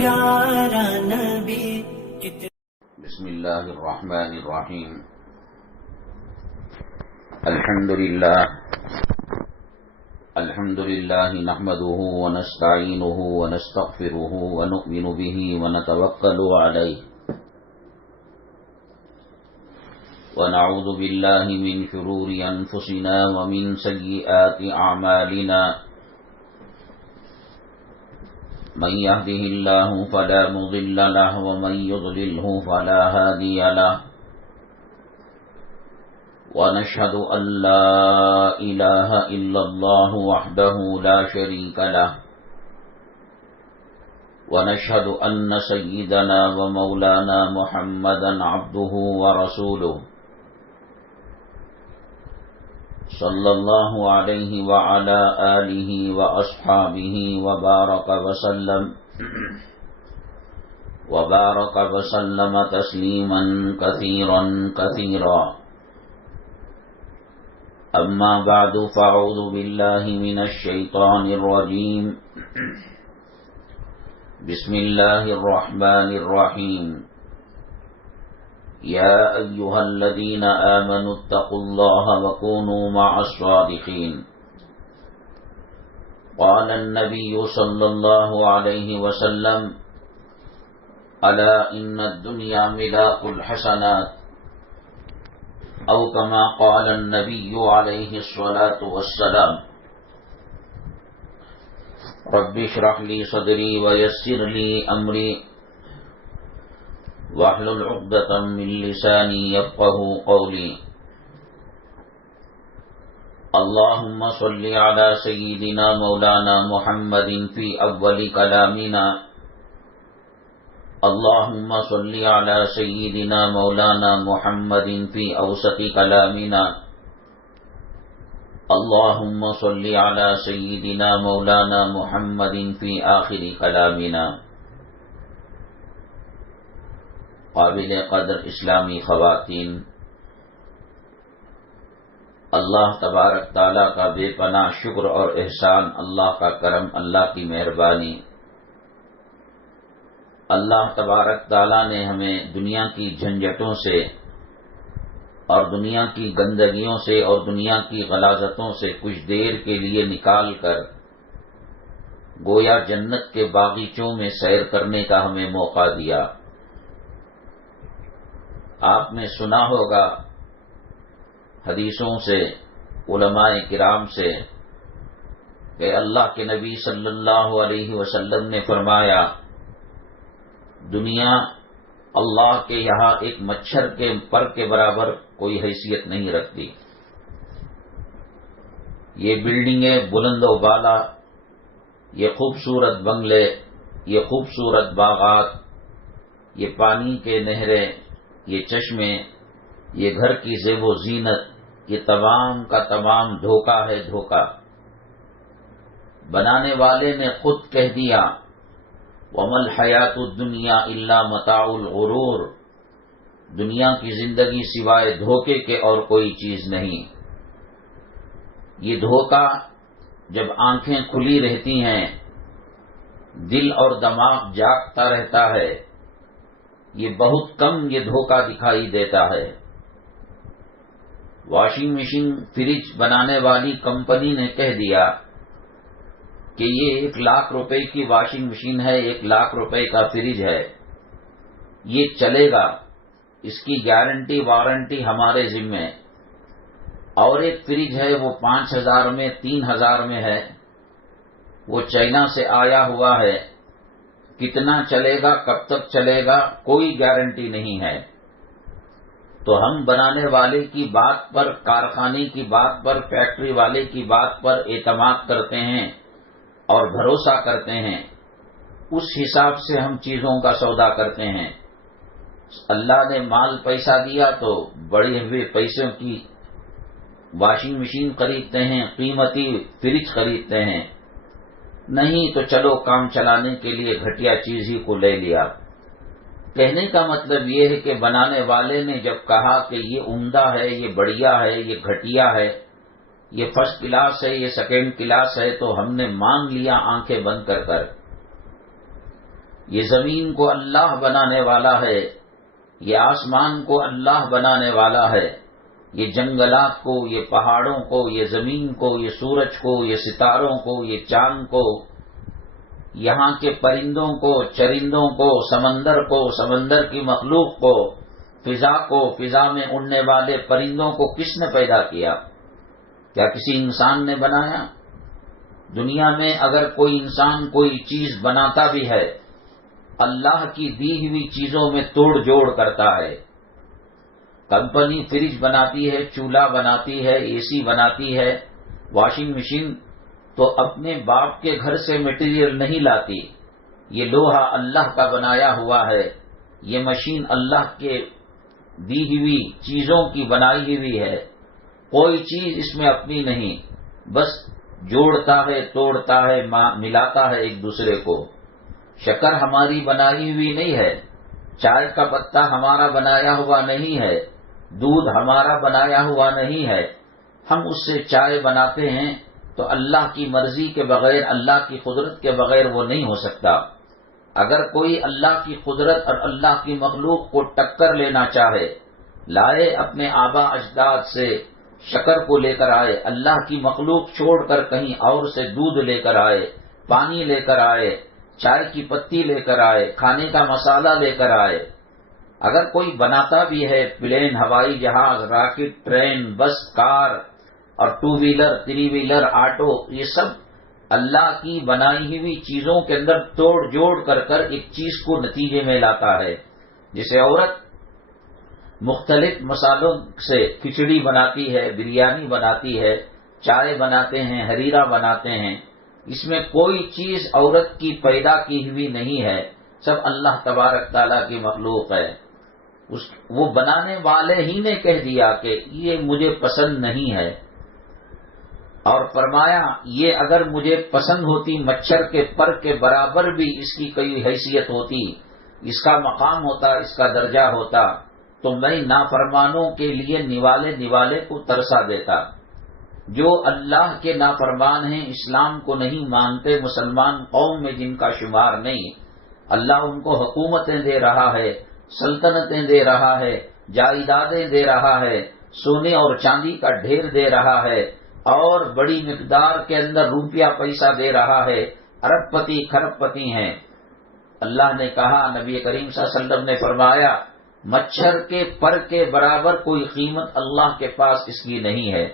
پیارا نبی بسم اللہ الرحمن الرحیم الحمد للہ نحمده ونستعینه ونستغفره ونؤمن به ونتوکل علیہ ونعوذ باللہ من شرور انفسنا ومن سیئات اعمالنا من يهده الله فلا مضل له ومن يضلله فلا هادي له ونشهد أن لا إله إلا الله وحده لا شريك له ونشهد أن سيدنا ومولانا محمدا عبده ورسوله صلى الله عليه وعلى آله وأصحابه وبارك وسلم تسليما كثيرا كثيرا أما بعد فأعوذ بالله من الشيطان الرجيم بسم الله الرحمن الرحيم يا أيها الذين آمنوا اتقوا الله وكونوا مع الصادقين قال النبي صلى الله عليه وسلم ألا إن الدنيا ملاك الحسنات أو كما قال النبي عليه الصلاة والسلام رب اشرح لي صدري ويسر لي أمري واحلل عقدة من لساني يفقهوا قولي اللهم صل على سيدنا مولانا محمد في أول كلامنا اللهم صل على سيدنا مولانا محمد في أوسط كلامنا اللهم صل على سيدنا مولانا محمد في آخر كلامنا. قابل قدر اسلامی خواتین، اللہ تبارک تعالیٰ کا بے پناہ شکر اور احسان، اللہ کا کرم، اللہ کی مہربانی. اللہ تبارک تعالیٰ نے ہمیں دنیا کی جھنجھٹوں سے اور دنیا کی گندگیوں سے اور دنیا کی غلاظتوں سے کچھ دیر کے لیے نکال کر گویا جنت کے باغیچوں میں سیر کرنے کا ہمیں موقع دیا. آپ نے سنا ہوگا حدیثوں سے، علماء کرام سے، کہ اللہ کے نبی صلی اللہ علیہ وسلم نے فرمایا دنیا اللہ کے یہاں ایک مچھر کے پر کے برابر کوئی حیثیت نہیں رکھتی. یہ بلڈنگیں بلند و بالا، یہ خوبصورت بنگلے، یہ خوبصورت باغات، یہ پانی کے نہریں، یہ چشمے، یہ گھر کی زیب و زینت، یہ تمام کا تمام دھوکہ ہے، دھوکہ. بنانے والے نے خود کہہ دیا وَمَا الْحَيَاةُ الدُّنْيَا إِلَّا مَتَاعُ الْغُرُورِ، دنیا کی زندگی سوائے دھوکے کے اور کوئی چیز نہیں. یہ دھوکہ جب آنکھیں کھلی رہتی ہیں، دل اور دماغ جاگتا رہتا ہے، یہ بہت کم یہ دھوکہ دکھائی دیتا ہے. واشنگ مشین، فریج بنانے والی کمپنی نے کہہ دیا کہ یہ 1,00,000 روپے کی واشنگ مشین ہے، 1,00,000 روپے کا فریج ہے، یہ چلے گا، اس کی گارنٹی وارنٹی ہمارے ذمے. اور ایک فریج ہے وہ 5,000 میں 3,000 میں ہے، وہ چائنا سے آیا ہوا ہے، کتنا چلے گا، کب تک چلے گا، کوئی گارنٹی نہیں ہے. تو ہم بنانے والے کی بات پر، کارخانے کی بات پر، فیکٹری والے کی بات پر اعتماد کرتے ہیں اور بھروسہ کرتے ہیں. اس حساب سے ہم چیزوں کا سودا کرتے ہیں. اللہ نے مال پیسہ دیا تو بڑے ہوئے پیسوں کی واشنگ مشین خریدتے ہیں، قیمتی فریج خریدتے ہیں. نہیں تو چلو کام چلانے کے لیے گھٹیا چیز ہی کو لے لیا. کہنے کا مطلب یہ ہے کہ بنانے والے نے جب کہا کہ یہ عمدہ ہے، یہ بڑھیا ہے، یہ گھٹیا ہے، یہ فرسٹ کلاس ہے، یہ سیکنڈ کلاس ہے، تو ہم نے مان لیا آنکھیں بند کر کر. یہ زمین کو اللہ بنانے والا ہے، یہ آسمان کو اللہ بنانے والا ہے، یہ جنگلات کو، یہ پہاڑوں کو، یہ زمین کو، یہ سورج کو، یہ ستاروں کو، یہ چاند کو، یہاں کے پرندوں کو، چرندوں کو، سمندر کو، سمندر کی مخلوق کو، فضا کو، فضا میں اڑنے والے پرندوں کو کس نے پیدا کیا؟ کیا کسی انسان نے بنایا؟ دنیا میں اگر کوئی انسان کوئی چیز بناتا بھی ہے، اللہ کی دی ہوئی چیزوں میں توڑ جوڑ کرتا ہے۔ کمپنی فریج بناتی ہے، چولہا بناتی ہے، اے سی بناتی ہے، واشنگ مشین، تو اپنے باپ کے گھر سے مٹیریل نہیں لاتی۔ یہ لوہا اللہ کا بنایا ہوا ہے، یہ مشین اللہ کے دی ہوئی چیزوں کی بنائی ہوئی ہے، کوئی چیز اس میں اپنی نہیں، بس جوڑتا ہے، توڑتا ہے، ملاتا ہے ایک دوسرے کو۔ شکر ہماری بنائی ہوئی نہیں ہے، چائے کا پتا ہمارا بنایا ہوا نہیں ہے، دودھ ہمارا بنایا ہوا نہیں ہے، ہم اس سے چائے بناتے ہیں تو اللہ کی مرضی کے بغیر، اللہ کی قدرت کے بغیر وہ نہیں ہو سکتا۔ اگر کوئی اللہ کی قدرت اور اللہ کی مخلوق کو ٹکر لینا چاہے، لائے اپنے آبا اجداد سے شکر کو لے کر آئے، اللہ کی مخلوق چھوڑ کر کہیں اور سے دودھ لے کر آئے، پانی لے کر آئے، چائے کی پتی لے کر آئے، کھانے کا مسالہ لے کر آئے۔ اگر کوئی بناتا بھی ہے، پلین، ہوائی جہاز، راکٹ، ٹرین، بس، کار اور two wheeler, three wheeler, auto, یہ سب اللہ کی بنائی ہوئی چیزوں کے اندر توڑ جوڑ کر کر ایک چیز کو نتیجے میں لاتا ہے۔ جسے عورت مختلف مسالوں سے کھچڑی بناتی ہے، بریانی بناتی ہے، چائے بناتے ہیں، حریرہ بناتے ہیں، اس میں کوئی چیز عورت کی پیدا کی ہوئی نہیں ہے، سب اللہ تبارک تعالیٰ کی مخلوق ہے۔ وہ بنانے والے ہی نے کہہ دیا کہ یہ مجھے پسند نہیں ہے، اور فرمایا یہ اگر مجھے پسند ہوتی، مچھر کے پر کے برابر بھی اس کی کوئی حیثیت ہوتی، اس کا مقام ہوتا، اس کا درجہ ہوتا، تو میں نافرمانوں کے لیے نوالے کو ترسا دیتا۔ جو اللہ کے نافرمان ہیں، اسلام کو نہیں مانتے، مسلمان قوم میں جن کا شمار نہیں، اللہ ان کو حکومتیں دے رہا ہے، سلطنتیں دے رہا ہے، جائیدادیں دے رہا ہے، سونے اور چاندی کا ڈھیر دے رہا ہے، اور بڑی مقدار کے اندر روپیہ پیسہ دے رہا ہے، ارب پتی کھرب پتی ہیں۔ اللہ نے کہا، نبی کریم صلی اللہ علیہ وسلم نے فرمایا، مچھر کے پر کے برابر کوئی قیمت اللہ کے پاس اس کی نہیں ہے۔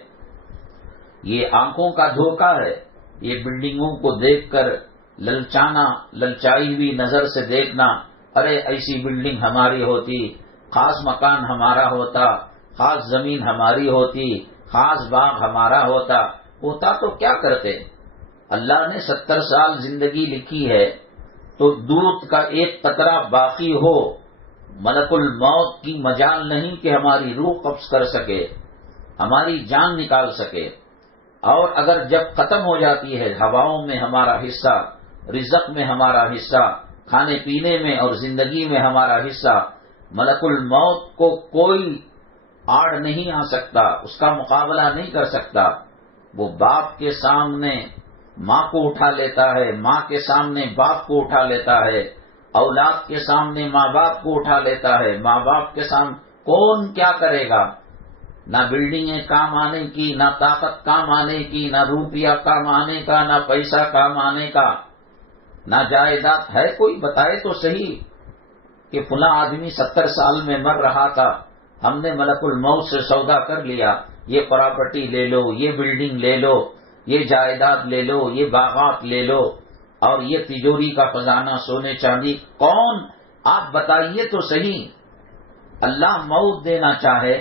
یہ آنکھوں کا دھوکہ ہے، یہ بلڈنگوں کو دیکھ کر للچانا، للچائی ہوئی نظر سے دیکھنا، ارے ایسی بلڈنگ ہماری ہوتی، خاص مکان ہمارا ہوتا، خاص زمین ہماری ہوتی، خاص باغ ہمارا ہوتا تو کیا کرتے؟ اللہ نے 70 سال زندگی لکھی ہے، تو دودھ کا ایک قطرہ باقی ہو، ملک الموت کی مجال نہیں کہ ہماری روح قبض کر سکے، ہماری جان نکال سکے۔ اور اگر جب ختم ہو جاتی ہے، ہواؤں میں ہمارا حصہ، رزق میں ہمارا حصہ، کھانے پینے میں اور زندگی میں ہمارا حصہ، ملک الموت کو کوئی آڑ نہیں آ سکتا، اس کا مقابلہ نہیں کر سکتا۔ وہ باپ کے سامنے ماں کو اٹھا لیتا ہے، ماں کے سامنے باپ کو اٹھا لیتا ہے، اولاد کے سامنے ماں باپ کو اٹھا لیتا ہے، ماں باپ کے سامنے کون کیا کرے گا؟ نہ بلڈنگیں کام آنے کی، نہ طاقت کام آنے کی، نہ روپیہ کام آنے کا، نہ پیسہ کام آنے کا، نہ جائیداد ہے۔ کوئی بتائے تو صحیح کہ فلاں آدمی 70 سال میں مر رہا تھا، ہم نے ملک الموت سے سودا کر لیا، یہ پراپرٹی لے لو، یہ بلڈنگ لے لو، یہ جائیداد لے لو، یہ باغات لے لو، اور یہ تجوری کا خزانہ سونے چاندی۔ کون؟ آپ بتائیے تو صحیح۔ اللہ موت دینا چاہے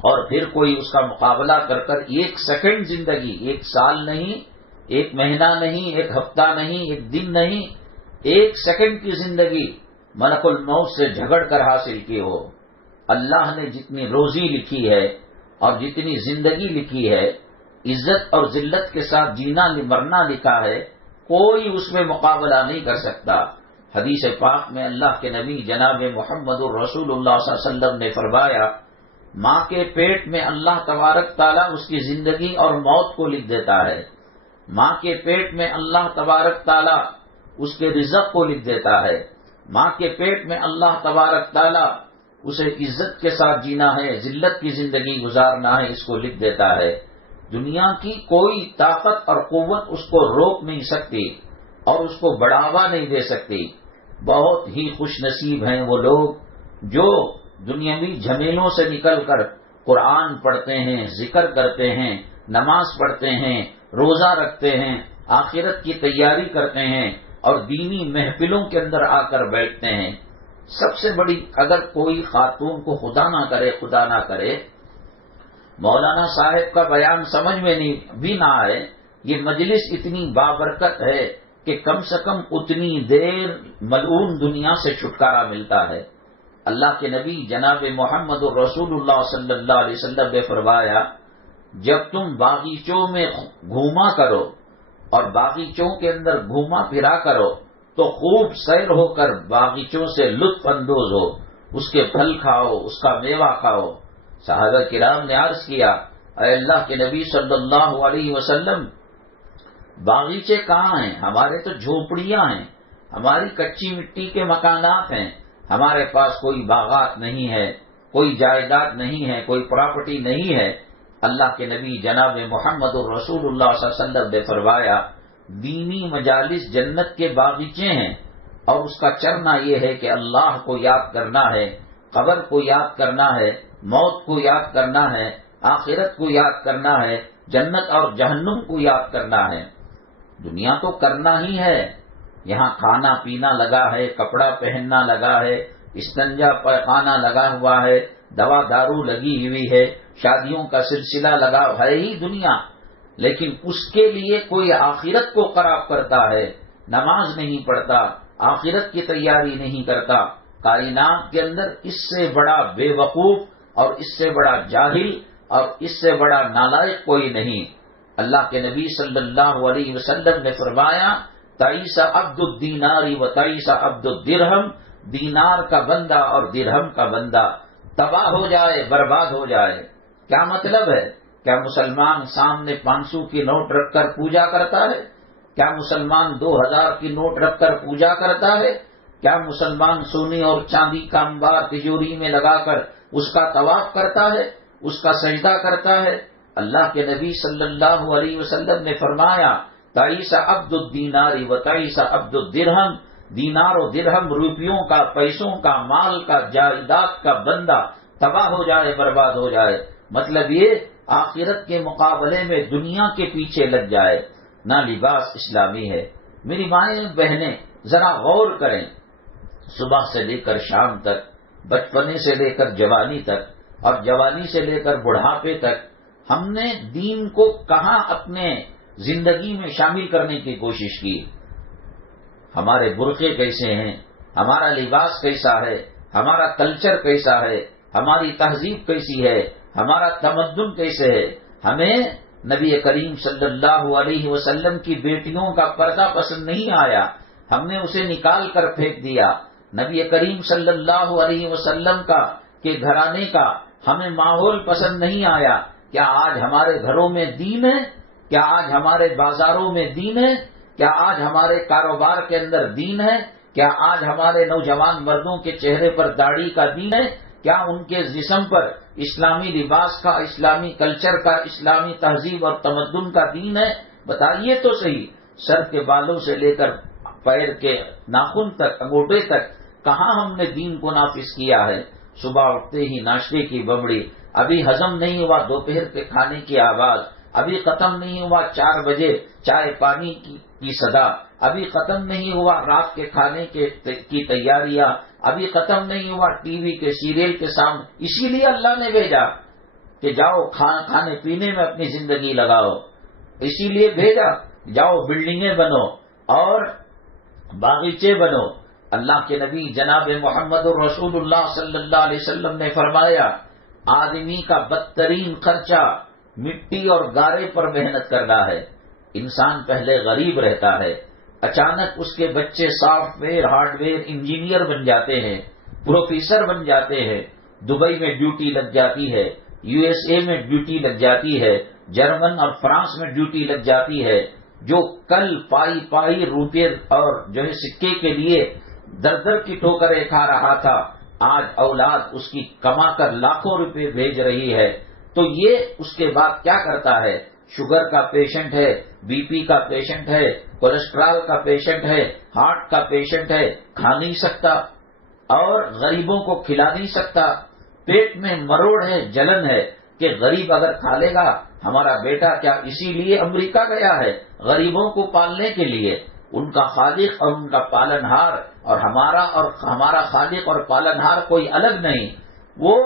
اور پھر کوئی اس کا مقابلہ کر کر ایک سیکنڈ زندگی، ایک سال نہیں، ایک مہینہ نہیں، ایک ہفتہ نہیں، ایک دن نہیں، ایک سیکنڈ کی زندگی ملک الموت سے جھگڑ کر حاصل کی ہو۔ اللہ نے جتنی روزی لکھی ہے اور جتنی زندگی لکھی ہے، عزت اور ذلت کے ساتھ جینا مرنا لکھا ہے، کوئی اس میں مقابلہ نہیں کر سکتا۔ حدیث پاک میں اللہ کے نبی جناب محمد الرسول اللہ صلی اللہ علیہ وسلم نے فرمایا، ماں کے پیٹ میں اللہ تبارک تعالیٰ اس کی زندگی اور موت کو لکھ دیتا ہے۔ ماں کے پیٹ میں اللہ تبارک تعالیٰ اس کے رزق کو لکھ دیتا ہے۔ ماں کے پیٹ میں اللہ تبارک تعالیٰ اسے عزت کے ساتھ جینا ہے، ذلت کی زندگی گزارنا ہے، اس کو لکھ دیتا ہے۔ دنیا کی کوئی طاقت اور قوت اس کو روک نہیں سکتی اور اس کو بڑھاوا نہیں دے سکتی۔ بہت ہی خوش نصیب ہیں وہ لوگ جو دنیاوی جھمیلوں سے نکل کر قرآن پڑھتے ہیں، ذکر کرتے ہیں، نماز پڑھتے ہیں، روزہ رکھتے ہیں، آخرت کی تیاری کرتے ہیں اور دینی محفلوں کے اندر آ کر بیٹھتے ہیں۔ سب سے بڑی، اگر کوئی خاتون کو خدا نہ کرے مولانا صاحب کا بیان سمجھ میں بھی نہ آئے، یہ مجلس اتنی بابرکت ہے کہ کم سے کم اتنی دیر ملعون دنیا سے چھٹکارا ملتا ہے۔ اللہ کے نبی جناب محمد رسول اللہ صلی اللہ علیہ وسلم نے فرمایا، جب تم باغیچوں میں گھوما کرو اور باغیچوں کے اندر گھوما پھرا کرو تو خوب سیر ہو کر باغیچوں سے لطف اندوز ہو، اس کے پھل کھاؤ، اس کا میوہ کھاؤ۔ صحابہ کرام نے عرض کیا، اے اللہ کے نبی صلی اللہ علیہ وسلم، باغیچے کہاں ہیں؟ ہمارے تو جھونپڑیاں ہیں، ہماری کچی مٹی کے مکانات ہیں، ہمارے پاس کوئی باغات نہیں ہے، کوئی جائیداد نہیں ہے، کوئی پراپرٹی نہیں ہے۔ اللہ کے نبی جناب محمد الرسول اللہ صلی اللہ علیہ وسلم نے فرمایا، دینی مجالس جنت کے باغیچے ہیں اور اس کا چرنا یہ ہے کہ اللہ کو یاد کرنا ہے، قبر کو یاد کرنا ہے، موت کو یاد کرنا ہے، آخرت کو یاد کرنا ہے، جنت اور جہنم کو یاد کرنا ہے۔ دنیا تو کرنا ہی ہے، یہاں کھانا پینا لگا ہے، کپڑا پہننا لگا ہے، استنجا پخانہ لگا ہوا ہے، دوا دارو لگی ہوئی ہے، شادیوں کا سلسلہ لگا ہے ہی دنیا، لیکن اس کے لیے کوئی آخرت کو خراب کرتا ہے، نماز نہیں پڑھتا، آخرت کی تیاری نہیں کرتا۔ کائنات کے اندر اس سے بڑا بے وقوف اور اس سے بڑا جاہل اور اس سے بڑا نالائق کوئی نہیں۔ اللہ کے نبی صلی اللہ علیہ وسلم نے فرمایا، تعیس عبد الدینار و تعیس عبد الدرہم، دینار کا بندہ اور درہم کا بندہ تباہ ہو جائے، برباد ہو جائے۔ کیا مطلب ہے؟ کیا مسلمان سامنے 500 کی نوٹ رکھ کر پوجا کرتا ہے؟ کیا مسلمان 2000 کی نوٹ رکھ کر پوجا کرتا ہے؟ کیا مسلمان سونے اور چاندی کا انبار تجوری میں لگا کر اس کا طواف کرتا ہے، اس کا سجدہ کرتا ہے؟ اللہ کے نبی صلی اللہ علیہ وسلم نے فرمایا، تعیس عبد الدینار و تعیس عبد الدرہم، دینار و درہم روپیوں کا، پیسوں کا، مال کا، جائیداد کا بندہ تباہ ہو جائے، برباد ہو جائے۔ مطلب یہ آخرت کے مقابلے میں دنیا کے پیچھے لگ جائے، نہ لباس اسلامی ہے۔ میری مائیں بہنیں ذرا غور کریں، صبح سے لے کر شام تک، بچپنے سے لے کر جوانی تک اور جوانی سے لے کر بڑھاپے تک ہم نے دین کو کہاں اپنے زندگی میں شامل کرنے کی کوشش کی؟ ہمارے برقعے کیسے ہیں، ہمارا لباس کیسا ہے، ہمارا کلچر کیسا ہے، ہماری تہذیب کیسی ہے، ہمارا تمدن کیسے ہے؟ ہمیں نبی کریم صلی اللہ علیہ وسلم کی بیٹیوں کا پردہ پسند نہیں آیا، ہم نے اسے نکال کر پھینک دیا۔ نبی کریم صلی اللہ علیہ وسلم کا کہ گھرانے کا ہمیں ماحول پسند نہیں آیا۔ کیا آج ہمارے گھروں میں دین ہے؟ کیا آج ہمارے بازاروں میں دین ہے؟ کیا آج ہمارے کاروبار کے اندر دین ہے؟ کیا آج ہمارے نوجوان مردوں کے چہرے پر داڑھی کا دین ہے؟ کیا ان کے جسم پر اسلامی لباس کا، اسلامی کلچر کا، اسلامی تہذیب اور تمدن کا دین ہے؟ بتائیے تو صحیح۔ سر کے بالوں سے لے کر پیر کے ناخن تک، انگوٹھے تک کہاں ہم نے دین کو نافذ کیا ہے؟ صبح اٹھتے ہی ناشتے کی بمڑی، ابھی ہضم نہیں ہوا دوپہر کے کھانے کی آواز، ابھی ختم نہیں ہوا 4 بجے چائے پانی کی صدا، ابھی ختم نہیں ہوا رات کے کھانے کی تیاریاں، ابھی ختم نہیں ہوا ٹی وی کے سیریل کے سامنے۔ اسی لیے اللہ نے بھیجا کہ جاؤ کھانے پینے میں اپنی زندگی لگاؤ، اسی لیے بھیجا جاؤ بلڈنگیں بنو اور باغیچے بنو۔ اللہ کے نبی جناب محمد الرسول اللہ صلی اللہ علیہ وسلم نے فرمایا، آدمی کا بدترین خرچہ مٹی اور گارے پر محنت کرنا ہے۔ انسان پہلے غریب رہتا ہے، اچانک اس کے بچے software, hardware engineer بن جاتے ہیں، پروفیسر بن جاتے ہیں، دبئی میں ڈیوٹی لگ جاتی ہے، USA میں ڈیوٹی لگ جاتی ہے، جرمن اور فرانس میں ڈیوٹی لگ جاتی ہے، جو کل پائی پائی روپے اور جو ہے سکے کے لیے در در کی ٹوکریں کھا رہا تھا، آج اولاد اس کی کما کر لاکھوں روپے بھیج رہی ہے، تو یہ اس کے بعد کیا کرتا ہے؟ شوگر کا پیشنٹ ہے، بی پی کا پیشنٹ ہے، کولیسٹرول کا پیشنٹ ہے، ہارٹ کا پیشنٹ ہے، کھا نہیں سکتا اور غریبوں کو کھلا نہیں سکتا، پیٹ میں مروڑ ہے، جلن ہے کہ غریب اگر کھا لے گا ہمارا بیٹا کیا اسی لیے امریکہ گیا ہے غریبوں کو پالنے کے لیے؟ ان کا خالق اور ان کا پالنہار اور ہمارا خالق اور پالنہار کوئی الگ نہیں، وہ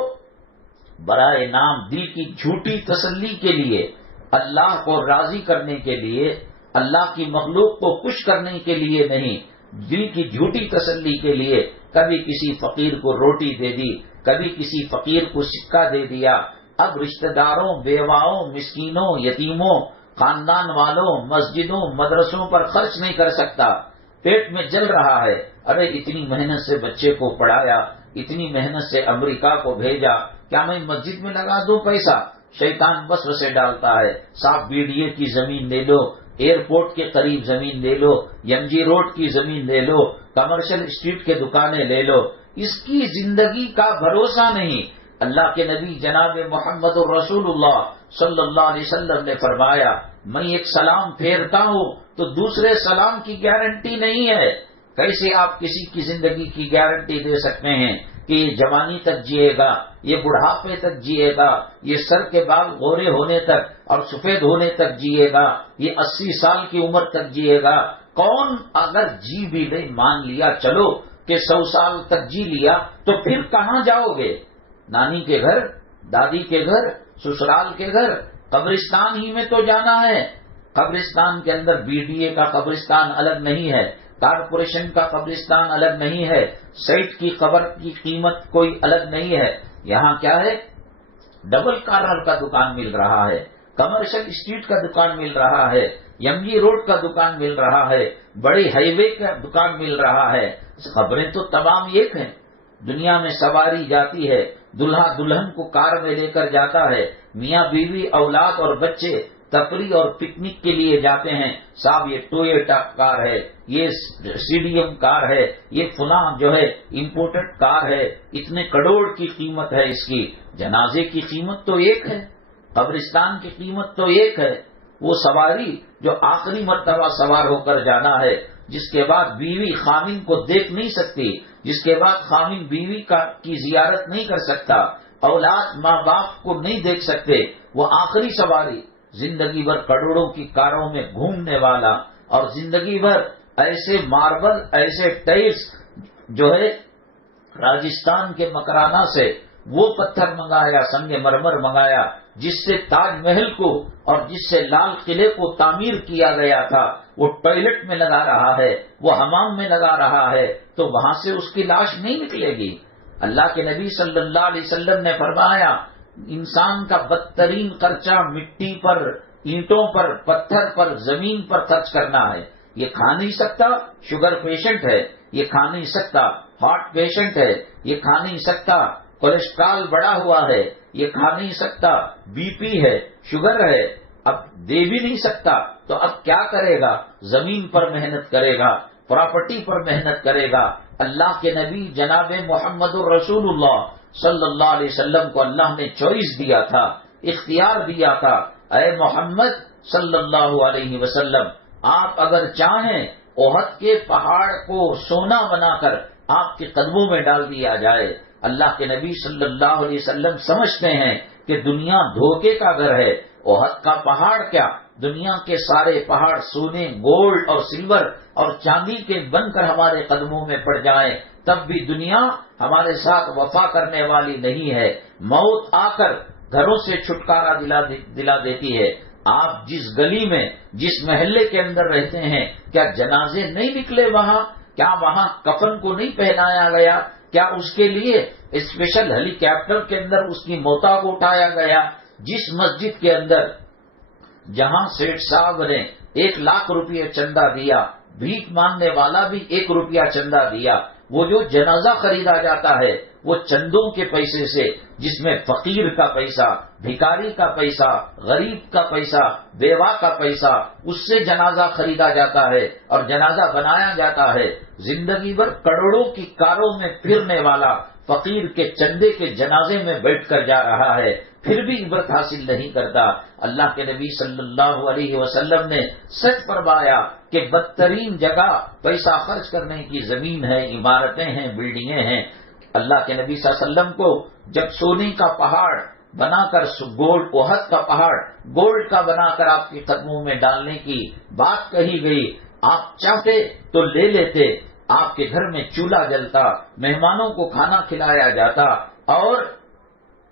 برائے نام دل کی جھوٹی تسلی کے لیے، اللہ کو راضی کرنے کے لیے، اللہ کی مخلوق کو خوش کرنے کے لیے نہیں، دل کی جھوٹی تسلی کے لیے کبھی کسی فقیر کو روٹی دے دی، کبھی کسی فقیر کو سکہ دے دیا، اب رشتہ داروں، بیواؤں، مسکینوں، یتیموں، خاندان والوں، مسجدوں، مدرسوں پر خرچ نہیں کر سکتا، پیٹ میں جل رہا ہے، ارے اتنی محنت سے بچے کو پڑھایا، اتنی محنت سے امریکہ کو بھیجا، کیا میں مسجد میں لگا دوں پیسہ؟ شیطان وسوسے ڈالتا ہے، صاحب بی ڈی اے کی زمین لے لو، ایئرپورٹ کے قریب زمین لے لو، ایم جی روڈ کی زمین لے لو، کمرشل اسٹریٹ کے دکانیں لے لو، اس کی زندگی کا بھروسہ نہیں۔ اللہ کے نبی جناب محمد رسول اللہ صلی اللہ علیہ وسلم نے فرمایا، میں ایک سلام پھیرتا ہوں تو دوسرے سلام کی گارنٹی نہیں ہے۔ کیسے آپ کسی کی زندگی کی گارنٹی دے سکتے ہیں کہ یہ جوانی تک جیے گا، یہ بڑھاپے تک جیے گا، یہ سر کے بال گورے ہونے تک اور سفید ہونے تک جیے گا، یہ 80 سال کی عمر تک جیے گا؟ کون اگر جی بھی نہیں مان لیا چلو کہ 100 سال تک جی لیا تو پھر کہاں جاؤ گے؟ نانی کے گھر، دادی کے گھر، سسرال کے گھر، قبرستان ہی میں تو جانا ہے۔ قبرستان کے اندر بی ڈی اے کا قبرستان الگ نہیں ہے، کارپوریشن کا قبرستان الگ نہیں ہے، سیٹ کی قبر کی قیمت کوئی الگ نہیں ہے۔ یہاں کیا ہے؟ ڈبل کارنر کا دکان مل رہا ہے، کمرشل اسٹریٹ کا دکان مل رہا ہے، ایم جی روڈ کا دکان مل رہا ہے، بڑی ہائی وے کا دکان مل رہا ہے۔ خبریں تو تمام ایک ہیں۔ دنیا میں سواری جاتی ہے، دلہا دلہن کو کار میں لے کر جاتا ہے، میاں بیوی، اولاد اور بچے تفریح اور پکنک کے لیے جاتے ہیں، صاحب یہ ٹویوٹا کار ہے، یہ سی ڈی ایم کار ہے، یہ فلاں جو ہے امپورٹڈ کار ہے، اتنے کروڑ کی قیمت ہے اس کی۔ جنازے کی قیمت تو ایک ہے، قبرستان کی قیمت تو ایک ہے۔ وہ سواری جو آخری مرتبہ سوار ہو کر جانا ہے، جس کے بعد بیوی خامن کو دیکھ نہیں سکتی، جس کے بعد خامن بیوی کی زیارت نہیں کر سکتا، اولاد ماں باپ کو نہیں دیکھ سکتے، وہ آخری سواری، زندگی بھر کروڑوں کی کاروں میں گھومنے والا اور زندگی بھر ایسے ماربل، ایسے ٹائلز جو ہے راجستھان کے مکرانہ سے وہ پتھر منگایا، سنگ مرمر منگایا، جس سے تاج محل کو اور جس سے لال قلعے کو تعمیر کیا گیا تھا، وہ ٹوائلٹ میں لگا رہا ہے، وہ حمام میں لگا رہا ہے، تو وہاں سے اس کی لاش نہیں نکلے گی۔ اللہ کے نبی صلی اللہ علیہ وسلم نے فرمایا، انسان کا بدترین خرچہ مٹی پر، اینٹوں پر، پتھر پر، زمین پر خرچ کرنا ہے۔ یہ کھا نہیں سکتا، شوگر پیشنٹ ہے، یہ کھا نہیں سکتا، ہارٹ پیشنٹ ہے، یہ کھا نہیں سکتا، کولیسٹرول بڑا ہوا ہے، یہ کھا نہیں سکتا، بی پی ہے، شوگر ہے، اب دے بھی نہیں سکتا، تو اب کیا کرے گا؟ زمین پر محنت کرے گا، پراپرٹی پر محنت کرے گا۔ اللہ کے نبی جناب محمد الرسول اللہ صلی اللہ علیہ وسلم کو اللہ نے چوائس دیا تھا، اختیار دیا تھا، اے محمد صلی اللہ علیہ وسلم، آپ اگر چاہیں احد کے پہاڑ کو سونا بنا کر آپ کے قدموں میں ڈال دیا جائے۔ اللہ کے نبی صلی اللہ علیہ وسلم سمجھتے ہیں کہ دنیا دھوکے کا گھر ہے، احد کا پہاڑ کیا، دنیا کے سارے پہاڑ سونے، گولڈ اور سلور اور چاندی کے بن کر ہمارے قدموں میں پڑ جائیں، تب بھی دنیا ہمارے ساتھ وفا کرنے والی نہیں ہے۔ موت آ کر گھروں سے چھٹکارا دلا دیتی ہے۔ آپ جس گلی میں، جس محلے کے اندر رہتے ہیں، کیا جنازے نہیں نکلے وہاں؟ کیا وہاں کفن کو نہیں پہنایا گیا؟ کیا اس کے لیے اسپیشل ہیلی کاپٹر کے اندر اس کی موتا کو اٹھایا گیا؟ جس مسجد کے اندر جہاں سیٹ صاحب نے 1 لاکھ روپیہ چندہ دیا، بھیک مانگنے والا بھی 1 روپیہ چندہ دیا، وہ جو جنازہ خریدا جاتا ہے وہ چندوں کے پیسے سے، جس میں فقیر کا پیسہ، بھکاری کا پیسہ، غریب کا پیسہ، بیوہ کا پیسہ، اس سے جنازہ خریدا جاتا ہے اور جنازہ بنایا جاتا ہے۔ زندگی بھر کروڑوں کی کاروں میں پھرنے والا فقیر کے چندے کے جنازے میں بیٹھ کر جا رہا ہے، پھر بھی عبرت حاصل نہیں کرتا۔ اللہ کے نبی صلی اللہ علیہ وسلم نے سچ فرمایا کہ بدترین جگہ پیسہ خرچ کرنے کی زمین ہے، عمارتیں ہیں، بلڈنگیں ہیں۔ اللہ کے نبی صلی اللہ علیہ وسلم کو جب سونے کا پہاڑ بنا کر، گولڈ، احد کا پہاڑ گولڈ کا بنا کر آپ کے قدموں میں ڈالنے کی بات کہی گئی، آپ چاہتے تو لے لیتے، آپ کے گھر میں چولہا جلتا، مہمانوں کو کھانا کھلایا جاتا اور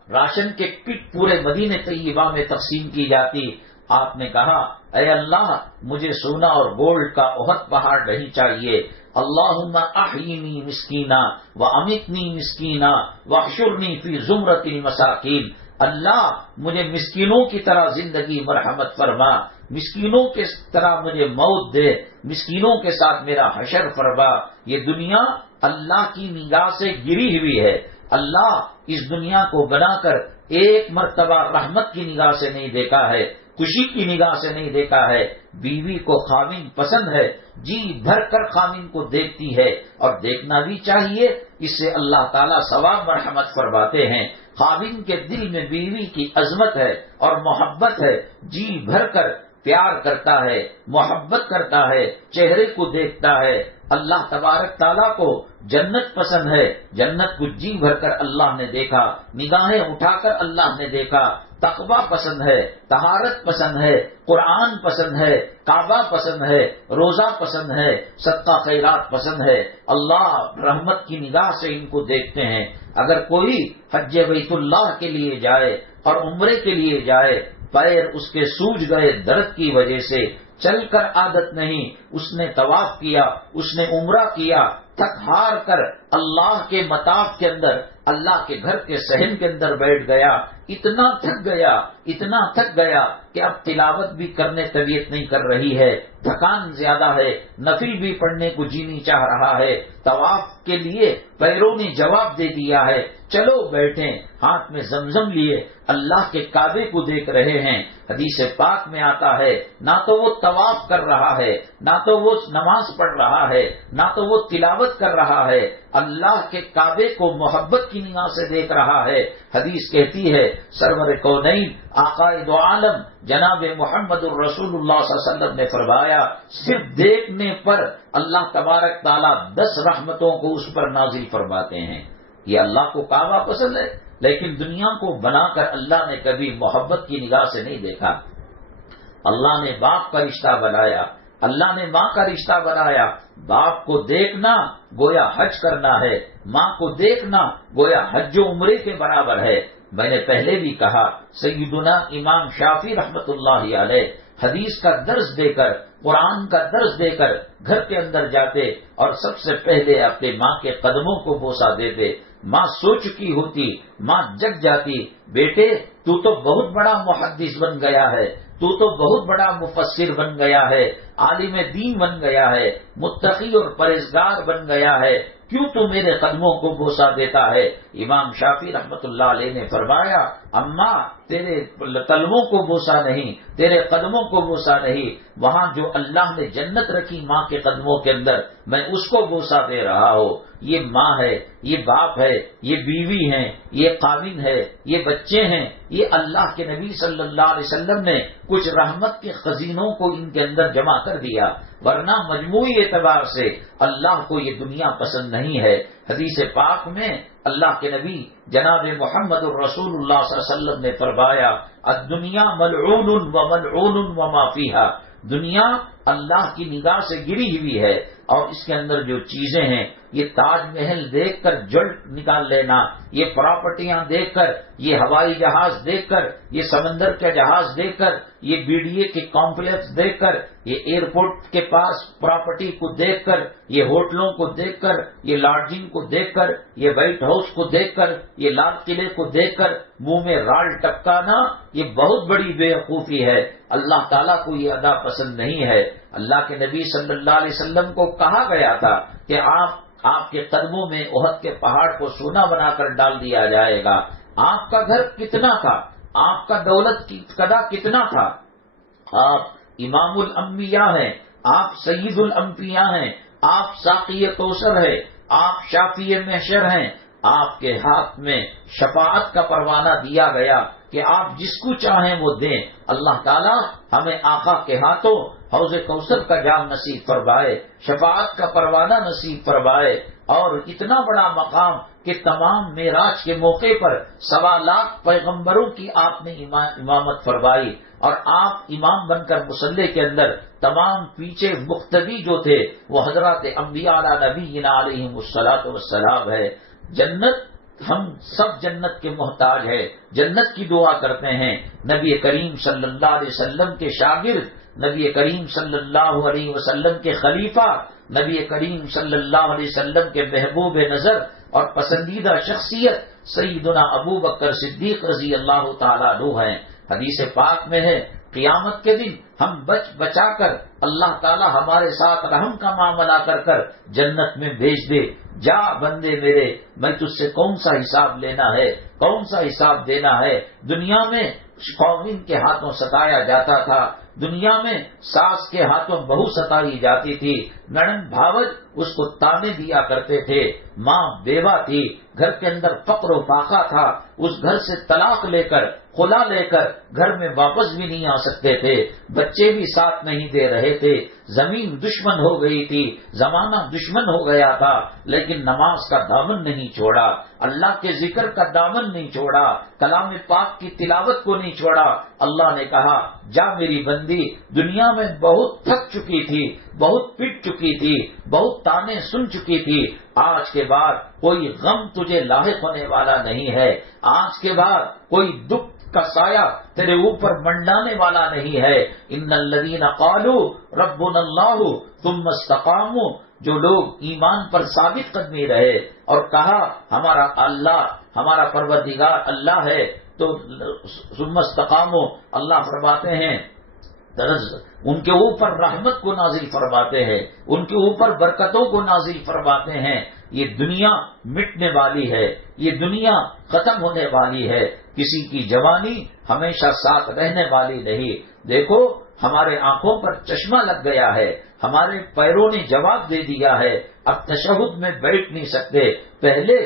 راشن کے کٹ پورے مدینے طیبہ میں تقسیم کی جاتی۔ آپ نے کہا اے اللہ، مجھے سونا اور گولڈ کا احد پہاڑ نہیں چاہیے۔ اللہم احیینی مسکینا وامیتنی مسکینا واحشرنی فی زمرۃ المساکین۔ اللہ، مجھے مسکینوں کی طرح زندگی مرحمت فرما، مسکینوں کے طرح مجھے موت دے، مسکینوں کے ساتھ میرا حشر فرما۔ یہ دنیا اللہ کی نگاہ سے گری ہوئی ہے۔ اللہ اس دنیا کو بنا کر ایک مرتبہ رحمت کی نگاہ سے نہیں دیکھا ہے، خوشی کی نگاہ سے نہیں دیکھا ہے۔ بیوی کو خاوند پسند ہے، جی بھر کر خاوند کو دیکھتی ہے، اور دیکھنا بھی چاہیے، اس سے اللہ تعالیٰ ثواب مرحمت فرماتے ہیں۔ خاوند کے دل میں بیوی کی عظمت ہے اور محبت ہے، جی بھر کر پیار کرتا ہے، محبت کرتا ہے، چہرے کو دیکھتا ہے۔ اللہ تبارک تعالیٰ کو جنت پسند ہے، جنت کو جی بھر کر اللہ نے دیکھا، نگاہیں اٹھا کر اللہ نے دیکھا۔ تقویٰ پسند ہے، طہارت پسند ہے، قرآن پسند ہے، کعبہ پسند ہے، روزہ پسند ہے، صدقہ خیرات پسند ہے۔ اللہ رحمت کی نگاہ سے ان کو دیکھتے ہیں۔ اگر کوئی حج بیت اللہ کے لیے جائے اور عمرے کے لیے جائے، پیر اس کے سوج گئے درد کی وجہ سے، چل کر عادت نہیں، اس نے طواف کیا، اس نے عمرہ کیا، تھک ہار کر اللہ کے مطاف کے اندر، اللہ کے گھر کے صحن کے اندر بیٹھ گیا، اتنا تھک گیا کہ اب تلاوت بھی کرنے طبیعت نہیں کر رہی ہے، تھکان زیادہ ہے، نفل بھی پڑھنے کو جی نہیں چاہ رہا ہے، طواف کے لیے پیروں نے جواب دے دیا ہے، چلو بیٹھیں، ہاتھ میں زمزم لیے اللہ کے کعبے کو دیکھ رہے ہیں۔ حدیث پاک میں آتا ہے، نہ تو وہ طواف کر رہا ہے، نہ تو وہ نماز پڑھ رہا ہے، نہ تو وہ تلاوت کر رہا ہے، اللہ کے کعبے کو محبت کی نگاہ سے دیکھ رہا ہے۔ حدیث کہتی ہے سرور کونین آقائد عالم جناب محمد الرسول اللہ صلی اللہ علیہ وسلم نے فرمایا، صرف دیکھنے پر اللہ تبارک تعالیٰ 10 رحمتوں کو اس پر نازل فرماتے ہیں۔ یہ اللہ کو کعبہ پسند ہے، لیکن دنیا کو بنا کر اللہ نے کبھی محبت کی نگاہ سے نہیں دیکھا۔ اللہ نے باپ کا رشتہ بنایا، اللہ نے ماں کا رشتہ بنایا۔ باپ کو دیکھنا گویا حج کرنا ہے، ماں کو دیکھنا گویا حج و عمرے کے برابر ہے۔ میں نے پہلے بھی کہا، سیدنا امام شافعی رحمت اللہ علیہ حدیث کا درس دے کر، قرآن کا درس دے کر گھر کے اندر جاتے اور سب سے پہلے اپنے ماں کے قدموں کو بوسہ دیتے۔ ماں سو چکی ہوتی، ماں جگ جاتی، بیٹے تو بہت بڑا محدث بن گیا ہے، تو بہت بڑا مفسر بن گیا ہے، عالم دین بن گیا ہے، متقی اور پرہیزگار بن گیا ہے، کیوں تو میرے قدموں کو بوسہ دیتا ہے؟ امام شافعی رحمت اللہ علیہ نے فرمایا، اماں تیرے قدموں کو بوسہ نہیں، تیرے قدموں کو بوسہ نہیں، وہاں جو اللہ نے جنت رکھی ماں کے قدموں کے اندر، میں اس کو بوسہ دے رہا ہوں۔ یہ ماں ہے، یہ باپ ہے، یہ بیوی ہیں، یہ خاوند ہے، یہ بچے ہیں، یہ اللہ کے نبی صلی اللہ علیہ وسلم نے کچھ رحمت کے خزینوں کو ان کے اندر جمع کر دیا، ورنہ مجموعی اعتبار سے اللہ کو یہ دنیا پسند نہیں ہے۔ حدیث پاک میں اللہ کے نبی جناب محمد الرسول اللہ صلی اللہ علیہ وسلم نے فرمایا، الدنیا ملعون وملعون وما فیہا، دنیا اللہ کی نگاہ سے گری ہوئی ہے، اور اس کے اندر جو چیزیں ہیں، یہ تاج محل دیکھ کر جل نکال لینا، یہ پراپرٹیاں دیکھ کر، یہ ہوائی جہاز دیکھ کر، یہ سمندر کے جہاز دیکھ کر، یہ BDA کے کمپلیکس دیکھ کر، یہ ایئرپورٹ کے پاس پراپرٹی کو دیکھ کر، یہ ہوٹلوں کو دیکھ کر، یہ لاڈجنگ کو دیکھ کر، یہ وائٹ ہاؤس کو دیکھ کر، یہ لال قلعے کو دیکھ کر منہ میں رال ٹپکانا، یہ بہت بڑی بے وقوفی ہے۔ اللہ تعالیٰ کو یہ ادا پسند نہیں ہے۔ اللہ کے نبی صلی اللہ علیہ وسلم کو کہا گیا تھا کہ آپ آپ کے قدموں میں احد کے پہاڑ کو سونا بنا کر ڈال دیا جائے گا۔ آپ کا گھر کتنا تھا، آپ کا دولت کی قدا کتنا تھا، آپ امام الانبیاء ہیں، آپ سید الانبیاء ہیں، آپ ساقی کوثر ہیں، آپ شافی محشر ہیں، آپ کے ہاتھ میں شفاعت کا پروانہ دیا گیا کہ آپ جس کو چاہیں وہ دیں۔ اللہ تعالی ہمیں آقا کے ہاتھوں حوض کوثر کا جام نصیب فرمائے، شفاعت کا پروانہ نصیب فرمائے، اور اتنا بڑا مقام کہ تمام معراج کے موقع پر 1.25 لاکھ پیغمبروں کی آپ نے امامت فرمائی، اور آپ امام بن کر مصلی کے اندر تمام پیچھے مقتدی جو تھے وہ حضرات انبیاء علی نبینا علیہم الصلاۃ والسلام ہے۔ جنت، ہم سب جنت کے محتاج ہے، جنت کی دعا کرتے ہیں۔ نبی کریم صلی اللہ علیہ وسلم کے شاگرد، نبی کریم صلی اللہ علیہ وسلم کے خلیفہ، نبی کریم صلی اللہ علیہ وسلم کے محبوب نظر اور پسندیدہ شخصیت سیدنا ابو بکر صدیق رضی اللہ تعالیٰ عنہ ہیں۔ حدیث پاک میں ہے قیامت کے دن ہم بچا کر اللہ تعالیٰ ہمارے ساتھ رحم کا معاملہ کر جنت میں بھیج دے، جا بندے میرے، میں تجھ سے کون سا حساب لینا ہے، کون سا حساب دینا ہے۔ دنیا میں قومین کے ہاتھوں ستایا جاتا تھا، دنیا میں ساس کے ہاتھوں بہو ستائی جاتی تھی، نڑند بھاوج اس کو تانے دیا کرتے تھے، ماں بیوہ تھی، گھر کے اندر فقر و فاقہ تھا، اس گھر سے طلاق لے کر خلا لے کر گھر میں واپس بھی نہیں آ سکتے تھے، بچے بھی ساتھ نہیں دے رہے تھے، زمین دشمن ہو گئی تھی، زمانہ دشمن ہو گیا تھا، لیکن نماز کا دامن نہیں چھوڑا، اللہ کے ذکر کا دامن نہیں چھوڑا، کلام پاک کی تلاوت کو نہیں چھوڑا۔ اللہ نے کہا جا میری بندی، دنیا میں بہت تھک چکی تھی، بہت پٹ چکی تھی، بہت تانے سن چکی تھی، آج کے بعد کوئی غم تجھے لاحق ہونے والا نہیں ہے، آج کے بعد کوئی دکھ کا سایہ تیرے اوپر منڈانے والا نہیں ہے۔ ان الذین قالوا ربنا اللہ ثم استقاموا، جو لوگ ایمان پر ثابت قدمی رہے اور کہا ہمارا اللہ، ہمارا پروردگار اللہ ہے، تو ثم استقاموا، اللہ فرماتے ہیں ان کے اوپر رحمت کو نازل فرماتے ہیں، ان کے اوپر برکتوں کو نازل فرماتے ہیں۔ یہ دنیا مٹنے والی ہے، یہ دنیا ختم ہونے والی ہے، کسی کی جوانی ہمیشہ ساتھ رہنے والی نہیں۔ دیکھو ہمارے آنکھوں پر چشمہ لگ گیا ہے، ہمارے پیروں نے جواب دے دیا ہے، اب تشہد میں بیٹھ نہیں سکتے، پہلے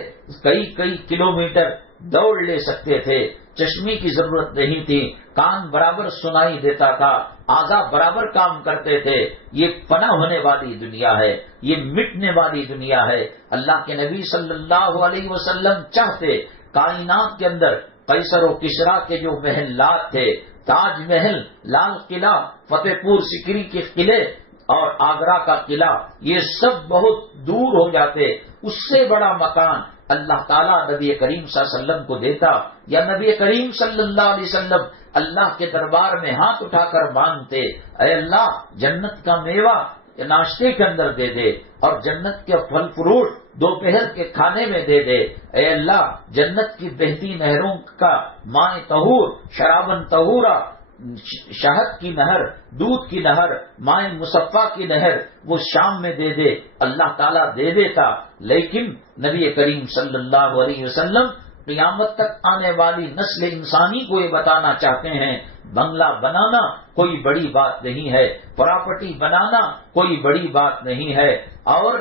کئی کلومیٹر دوڑ لے سکتے تھے، چشمے کی ضرورت نہیں تھی، کان برابر سنائی دیتا تھا، اعضاء برابر کام کرتے تھے۔ یہ فنا ہونے والی دنیا ہے، یہ مٹنے والی دنیا ہے۔ اللہ کے نبی صلی اللہ علیہ وسلم چاہتے کائنات کے اندر قیصر و کسریٰ کے جو محلات تھے، تاج محل، لال قلعہ، فتح پور سکری کے قلعے اور آگرہ کا قلعہ، یہ سب بہت دور ہو جاتے، اس سے بڑا مکان اللہ تعالیٰ نبی کریم صلی اللہ علیہ وسلم کو دیتا، یا نبی کریم صلی اللہ علیہ وسلم اللہ کے دربار میں ہاتھ اٹھا کر مانگتے، اے اللہ جنت کا میوہ ناشتے کے اندر دے دے، اور جنت کے پھل فروٹ دوپہر کے کھانے میں دے دے، اے اللہ جنت کی بہتی نہروں کا ماء طہور، شرابن طہورا، شہد کی نہر، دودھ کی نہر، ماء مصفا کی نہر وہ شام میں دے دے، اللہ تعالیٰ دے دیتا۔ لیکن نبی کریم صلی اللہ علیہ وسلم قیامت تک آنے والی نسل انسانی کو یہ بتانا چاہتے ہیں بنگلہ بنانا کوئی بڑی بات نہیں ہے، پراپرٹی بنانا کوئی بڑی بات نہیں ہے، اور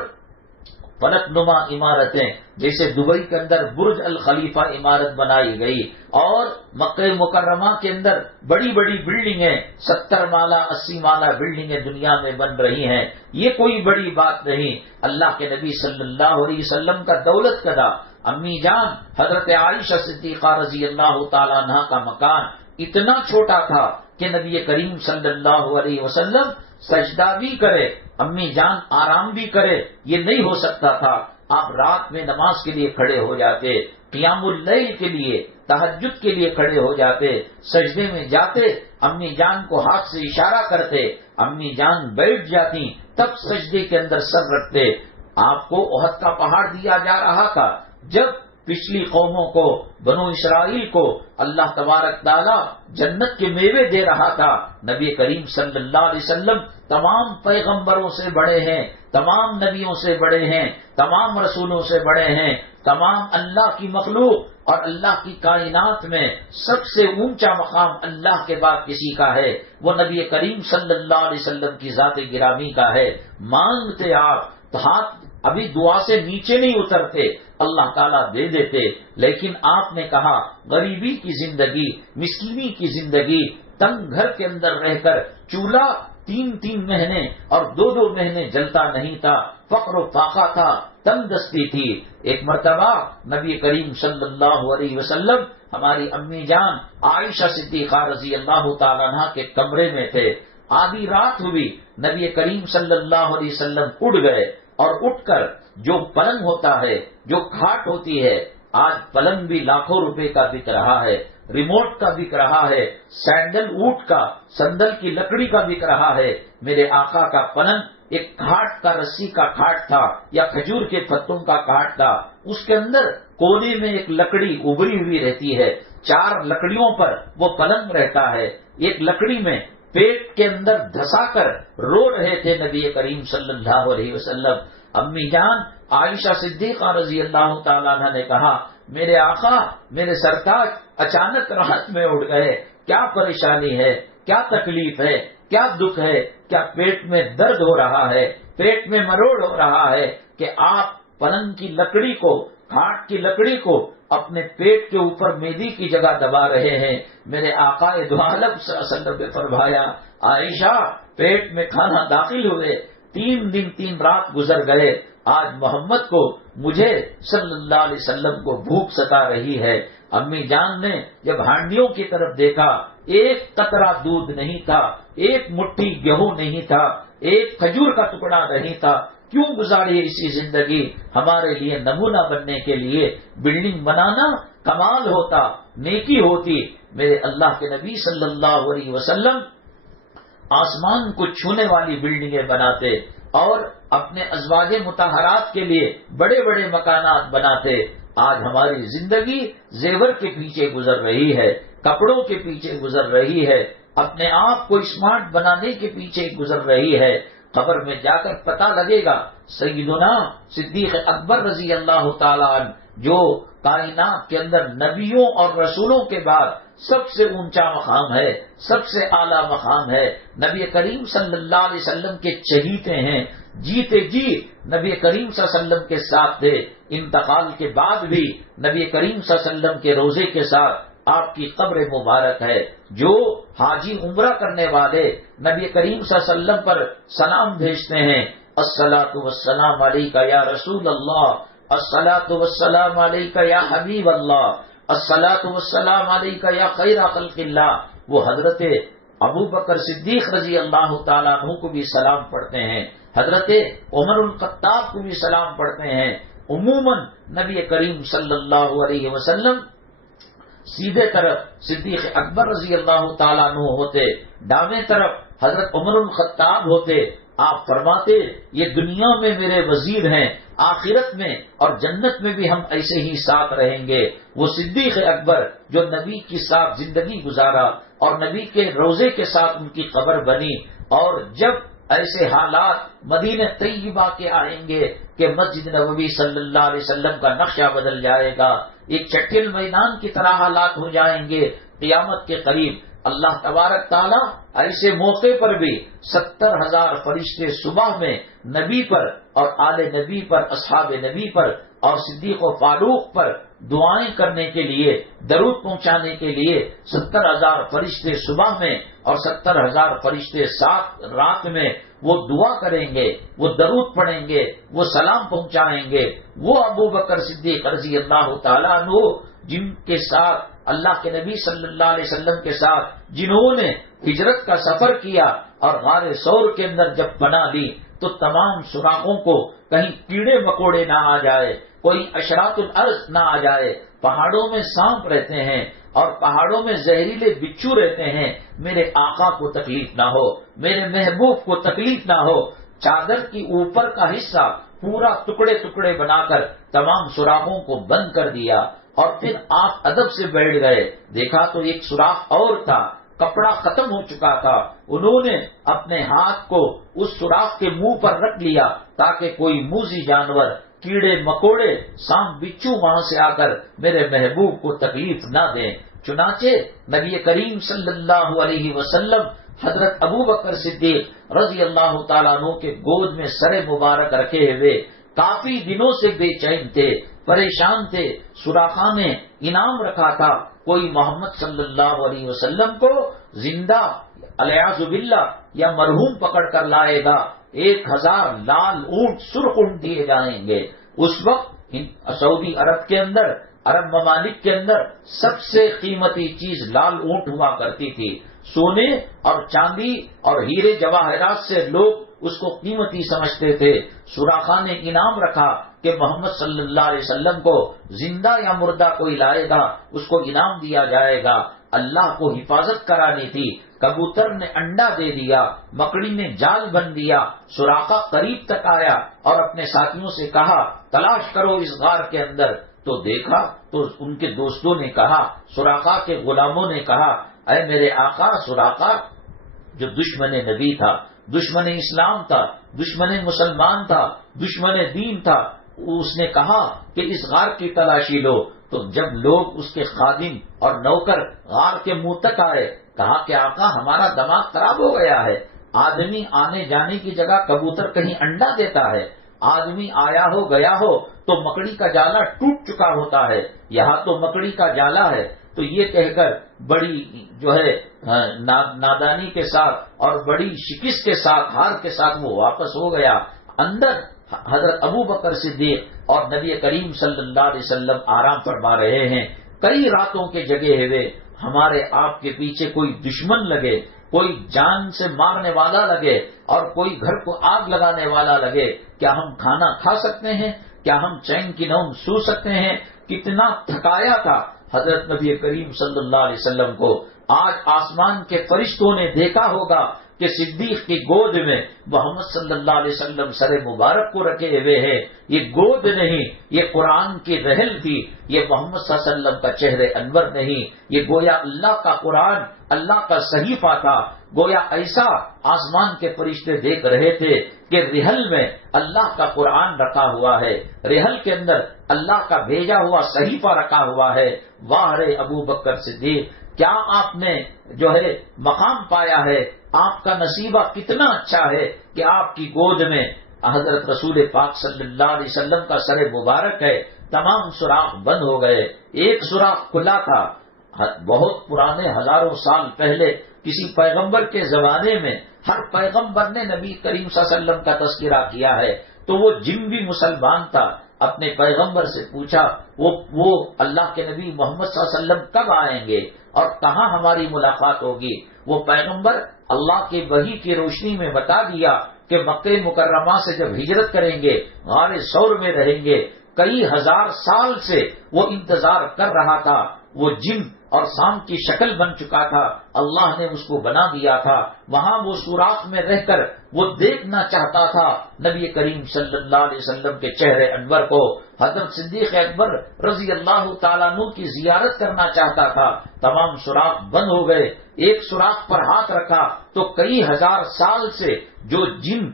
فلک نما عمارتیں جیسے دبئی کے اندر برج الخلیفہ عمارت بنائی گئی، اور مکہ مکرمہ کے اندر بڑی بڑی بلڈنگیں 70 مالہ 80 مالہ بلڈنگیں دنیا میں بن رہی ہیں، یہ کوئی بڑی بات نہیں۔ اللہ کے نبی صلی اللہ علیہ وسلم کا دولت قدا، امی جان حضرت عائشہ صدیقہ رضی اللہ تعالیٰ عنہ کا مکان اتنا چھوٹا تھا کہ نبی کریم صلی اللہ علیہ وسلم سجدہ بھی کرے، امی جان آرام بھی کرے، یہ نہیں ہو سکتا تھا۔ آپ رات میں نماز کے لیے کھڑے ہو جاتے، قیام اللیل کے لیے، تہجد کے لیے کھڑے ہو جاتے، سجدے میں جاتے، امی جان کو ہاتھ سے اشارہ کرتے، امی جان بیٹھ جاتی، تب سجدے کے اندر سر رکھتے۔ آپ کو احد کا پہاڑ دیا جا رہا تھا، جب پچھلی قوموں کو، بنو اسرائیل کو اللہ تبارک تعالی جنت کے میوے دے رہا تھا، نبی کریم صلی اللہ علیہ وسلم تمام پیغمبروں سے بڑے ہیں، تمام نبیوں سے بڑے ہیں، تمام رسولوں سے بڑے ہیں، تمام اللہ کی مخلوق اور اللہ کی کائنات میں سب سے اونچا مقام اللہ کے بعد کسی کا ہے، وہ نبی کریم صلی اللہ علیہ وسلم کی ذات گرامی کا ہے۔ مانگتے آپ تو ہاتھ ابھی دعا سے نیچے نہیں اترتے، اللہ تعالیٰ دے دیتے، لیکن آپ نے کہا غریبی کی زندگی، مسکینی کی زندگی، تنگ گھر کے اندر رہ کر چولہا 3 مہینے اور 2 مہینے جلتا نہیں تھا، فقر و فاقہ تھا، تنگ دستی تھی۔ ایک مرتبہ نبی کریم صلی اللہ علیہ وسلم ہماری امی جان عائشہ صدیقہ رضی اللہ تعالیٰ عنہا کے کمرے میں تھے، آدھی رات ہوئی، نبی کریم صلی اللہ علیہ وسلم اٹھ گئے اور اٹھ کر جو پلنگ ہوتا ہے، جو کھاٹ ہوتی ہے، آج پلنگ بھی لاکھوں روپے کا بک رہا ہے، ریموٹ کا بک رہا ہے، سینڈل اوٹ کا، سندل کی لکڑی کا بک رہا ہے، میرے آقا کا پلنگ ایک کھاٹ کا، رسی کا کھاٹ تھا یا کھجور کے پتوں کا کھاٹ تھا، اس کے اندر کونے میں ایک لکڑی ابری ہوئی رہتی ہے، 4 لکڑیوں پر وہ پلنگ رہتا ہے، ایک لکڑی میں پیٹ کے اندر دھسا کر رو رہے تھے نبی کریم صلی اللہ علیہ وسلم۔ امی جان عائشہ صدیقہ رضی اللہ تعالیٰ عنہ نے کہا میرے آقا، میرے سرتاج اچانک رات میں اٹھ گئے، کیا پریشانی ہے، کیا تکلیف ہے، کیا دکھ ہے، کیا پیٹ میں درد ہو رہا ہے، پیٹ میں مروڑ ہو رہا ہے کہ آپ پلنگ کی لکڑی کو، کھاٹ کی لکڑی کو اپنے پیٹ کے اوپر میدی کی جگہ دبا رہے ہیں۔ میرے آقا دو عالم صلی اللہ علیہ وسلم نے فرمایا عائشہ پیٹ میں کھانا داخل ہوئے، 3 دن 3 رات گزر گئے، آج محمد کو، مجھے صلی اللہ علیہ وسلم کو بھوک ستا رہی ہے۔ امی جان نے جب ہانڈیوں کی طرف دیکھا، ایک قطرہ دودھ نہیں تھا، ایک مٹھی گیہوں نہیں تھا، ایک کھجور کا ٹکڑا نہیں تھا، کیوں گزاری ایسی زندگی؟ ہمارے لیے نمونہ بننے کے لیے بلڈنگ بنانا کمال ہوتا، نیکی ہوتی۔ میرے اللہ کے نبی صلی اللہ علیہ وسلم آسمان کو چھونے والی بلڈنگیں بناتے اور اپنے ازواج مطہرات کے لیے بڑے بڑے مکانات بناتے۔ آج ہماری زندگی زیور کے پیچھے گزر رہی ہے، کپڑوں کے پیچھے گزر رہی ہے، اپنے آپ کو اسمارٹ بنانے کے پیچھے گزر رہی ہے۔ قبر میں جا کر پتہ لگے گا سیدنا صدیق اکبر رضی اللہ تعالیٰ عنہ جو کائنات کے اندر نبیوں اور رسولوں کے بعد سب سے اونچا مقام ہے، سب سے اعلیٰ مقام ہے، نبی کریم صلی اللہ علیہ وسلم کے چہیتے ہیں، جیتے جی نبی کریم صلی اللہ علیہ وسلم کے ساتھ تھے، انتقال کے بعد بھی نبی کریم صلی اللہ علیہ وسلم کے روزے کے ساتھ آپ کی قبر مبارک ہے۔ جو حاجی عمرہ کرنے والے نبی کریم صلی اللہ علیہ وسلم پر سلام بھیجتے ہیں، الصلاۃ والسلام علیک یا رسول اللہ، الصلاۃ والسلام علیک یا حبیب اللہ، الصلاۃ والسلام علیک یا خیر خلق اللہ، وہ حضرت ابو بکر صدیق رضی اللہ تعالیٰ عنہ کو بھی سلام پڑھتے ہیں، حضرت عمر الخطاب کو بھی سلام پڑھتے ہیں۔ عموماً نبی کریم صلی اللہ علیہ وسلم سیدھے طرف صدیق اکبر رضی اللہ تعالیٰ عنہ ہوتے، دائیں طرف حضرت عمر الخطاب ہوتے۔ آپ فرماتے یہ دنیا میں میرے وزیر ہیں، آخرت میں اور جنت میں بھی ہم ایسے ہی ساتھ رہیں گے۔ وہ صدیق اکبر جو نبی کے ساتھ زندگی گزارا اور نبی کے روزے کے ساتھ ان کی قبر بنی، اور جب ایسے حالات مدینہ طیبہ کے آئیں گے کہ مسجد نبوی صلی اللہ علیہ وسلم کا نقشہ بدل جائے گا، ایک چٹیل میدان کی طرح حالات ہو جائیں گے قیامت کے قریب۔ اللہ تبارک تعالیٰ ایسے موقع پر بھی 70,000 فرشتے صبح میں نبی پر اور آل نبی پر، اصحاب نبی پر اور صدیق و فاروق پر دعائیں کرنے کے لیے، درود پہنچانے کے لیے 70,000 فرشتے صبح میں اور 70,000 فرشتے رات میں وہ دعا کریں گے، وہ درود پڑھیں گے، وہ سلام پہنچائیں گے۔ وہ ابو بکر صدیق رضی اللہ تعالیٰ عنہ جن کے ساتھ اللہ کے نبی صلی اللہ علیہ وسلم کے ساتھ جنہوں نے ہجرت کا سفر کیا اور غار ثور کے اندر جب پناہ لی تو تمام سوراخوں کو کہیں کیڑے مکوڑے نہ آ جائے، کوئی اشراط الارض نہ آ جائے، پہاڑوں میں سانپ رہتے ہیں اور پہاڑوں میں زہریلے بچھو رہتے ہیں، میرے آقا کو تکلیف نہ ہو، میرے محبوب کو تکلیف نہ ہو۔ چادر کی اوپر کا حصہ پورا ٹکڑے ٹکڑے بنا کر تمام سوراخوں کو بند کر دیا، اور پھر آپ ادب سے بیٹھ گئے، دیکھا تو ایک سوراخ اور تھا، کپڑا ختم ہو چکا تھا، انہوں نے اپنے ہاتھ کو اس سوراخ کے منہ پر رکھ لیا تاکہ کوئی موذی جانور، کیڑے مکوڑے، سانپ بچھو وہاں سے آ کر میرے محبوب کو تکلیف نہ دیں۔ چنانچہ نبی کریم صلی اللہ علیہ وسلم حضرت ابو بکر صدیق رضی اللہ تعالیٰ عنہ کے گود میں سر مبارک رکھے ہوئے کافی دنوں سے بے چین تھے، پریشان تھے۔ سوراخا نے انعام رکھا تھا، کوئی محمد صلی اللہ علیہ وسلم کو زندہ الیاذ باللہ یا مرحوم پکڑ کر لائے گا، 1000 لال اونٹ، سرخ اونٹ دیے جائیں گے۔ اس وقت سعودی عرب کے اندر، عرب ممالک کے اندر سب سے قیمتی چیز لال اونٹ ہوا کرتی تھی۔ سونے اور چاندی اور ہیرے جواہرات سے لوگ اس کو قیمتی سمجھتے تھے۔ سوراخا نے انعام رکھا کہ محمد صلی اللہ علیہ وسلم کو زندہ یا مردہ کوئی لائے گا اس کو انعام دیا جائے گا۔ اللہ کو حفاظت کرانی تھی، کبوتر نے انڈا دے دیا، مکڑی نے جال بن دیا۔ سوراخا قریب تک آیا اور اپنے ساتھیوں سے کہا تلاش کرو اس غار کے اندر، تو دیکھا تو ان کے دوستوں نے کہا، سوراخا کے غلاموں نے کہا، اے میرے آقا سوراخا، جو دشمن نبی تھا، دشمن اسلام تھا، دشمن مسلمان تھا، دشمن دین تھا، اس نے کہا کہ اس غار کی تلاشی لو۔ تو جب لوگ اس کے خادم اور نوکر غار کے منہ تک آئے، کہا کہ آقا ہمارا دماغ خراب ہو گیا ہے، آدمی آنے جانے کی جگہ کبوتر کہیں انڈا دیتا ہے، آدمی آیا ہو گیا ہو تو مکڑی کا جالا ٹوٹ چکا ہوتا ہے، یہاں تو مکڑی کا جالا ہے۔ تو یہ کہہ کر بڑی جو ہے نادانی کے ساتھ اور بڑی شکست کے ساتھ، ہار کے ساتھ وہ واپس ہو گیا۔ اندر حضرت ابو بکر صدیق اور نبی کریم صلی اللہ علیہ وسلم آرام فرما رہے ہیں۔ کئی راتوں کے جگے ہوئے، ہمارے آپ کے پیچھے کوئی دشمن لگے، کوئی جان سے مارنے والا لگے اور کوئی گھر کو آگ لگانے والا لگے، کیا ہم کھانا کھا سکتے ہیں؟ کیا ہم چین کی نیند سو سکتے ہیں؟ کتنا تھکایا تھا حضرت نبی کریم صلی اللہ علیہ وسلم کو۔ آج آسمان کے فرشتوں نے دیکھا ہوگا کہ صدیق کی گود میں محمد صلی اللہ علیہ وسلم سر مبارک کو رکھے ہوئے ہیں۔ یہ گود نہیں، یہ قرآن کی رحل تھی، یہ محمد صلی اللہ علیہ وسلم کا چہرے انور نہیں، یہ گویا اللہ کا قرآن، اللہ کا صحیفہ تھا۔ گویا ایسا آسمان کے فرشتے دیکھ رہے تھے کہ رحل میں اللہ کا قرآن رکھا ہوا ہے، رحل کے اندر اللہ کا بھیجا ہوا صحیفہ رکھا ہوا ہے۔ واہ رے ابو بکر صدیق، کیا آپ نے جو ہے مقام پایا ہے، آپ کا نصیبہ کتنا اچھا ہے کہ آپ کی گود میں حضرت رسول پاک صلی اللہ علیہ وسلم کا سر مبارک ہے۔ تمام سوراخ بند ہو گئے، ایک سوراخ کھلا تھا۔ بہت پرانے ہزاروں سال پہلے کسی پیغمبر کے زمانے میں ہر پیغمبر نے نبی کریم صلی اللہ علیہ وسلم کا تذکرہ کیا ہے، تو وہ جن بھی مسلمان تھا اپنے پیغمبر سے پوچھا وہ اللہ کے نبی محمد صلی اللہ علیہ وسلم کب آئیں گے اور کہاں ہماری ملاقات ہوگی؟ وہ پیغمبر اللہ کی وحی کی روشنی میں بتا دیا کہ مکہ مکرمہ سے جب ہجرت کریں گے غار ثور میں رہیں گے۔ کئی ہزار سال سے وہ انتظار کر رہا تھا، وہ جن اور سام کی شکل بن چکا تھا، اللہ نے اس کو بنا دیا تھا۔ وہاں وہ سوراخ میں رہ کر وہ دیکھنا چاہتا تھا نبی کریم صلی اللہ علیہ وسلم کے چہرے انور کو۔ حضرت صدیق اکبر رضی اللہ تعالیٰ عنہ کی زیارت کرنا چاہتا تھا، تمام سوراخ بند ہو گئے۔ ایک سوراخ پر ہاتھ رکھا تو کئی ہزار سال سے جو جن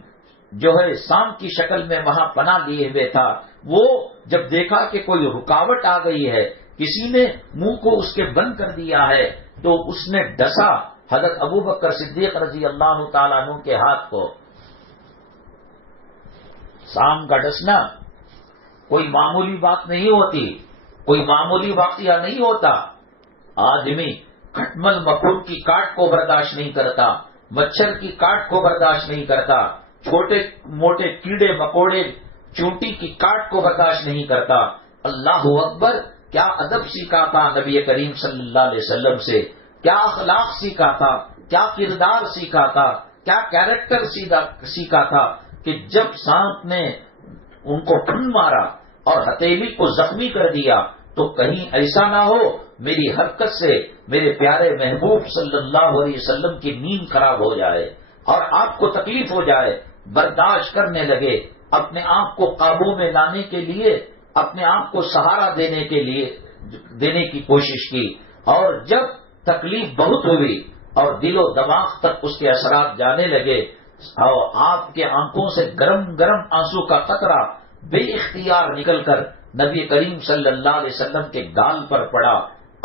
جو ہے سام کی شکل میں وہاں پناہ لیے ہوئے تھا، وہ جب دیکھا کہ کوئی رکاوٹ آ گئی ہے، کسی نے منہ کو اس کے بند کر دیا ہے، تو اس نے ڈسا حضرت ابو بکر صدیق رضی اللہ تعالیٰ عنہ کے ہاتھ کو۔ سام کا ڈسنا کوئی معمولی بات نہیں ہوتی، کوئی معمولی واقعہ نہیں ہوتا۔ آدمی کھٹمل مکھر کی کاٹ کو برداشت نہیں کرتا، مچھر کی کاٹ کو برداشت نہیں کرتا، چھوٹے موٹے کیڑے مکوڑے چونٹی کی کاٹ کو برداشت نہیں کرتا۔ اللہ اکبر، کیا ادب سیکھا تھا نبی کریم صلی اللہ علیہ وسلم سے، کیا اخلاق سیکھا تھا، کیا کردار سیکھا تھا، کیا کیریکٹر سیکھا تھا کہ جب سانپ نے ان کو پھن مارا اور ہتھیلی کو زخمی کر دیا تو کہیں ایسا نہ ہو میری حرکت سے میرے پیارے محبوب صلی اللہ علیہ وسلم کی نیند خراب ہو جائے اور آپ کو تکلیف ہو جائے۔ برداشت کرنے لگے، اپنے آپ کو قابو میں لانے کے لیے اپنے آپ کو سہارا دینے کی کوشش کی، اور جب تکلیف بہت ہوئی اور دل و دماغ تک اس کے اثرات جانے لگے اور آپ کے آنکھوں سے گرم گرم آنسو کا قطرہ بے اختیار نکل کر نبی کریم صلی اللہ علیہ وسلم کے گال پر پڑا،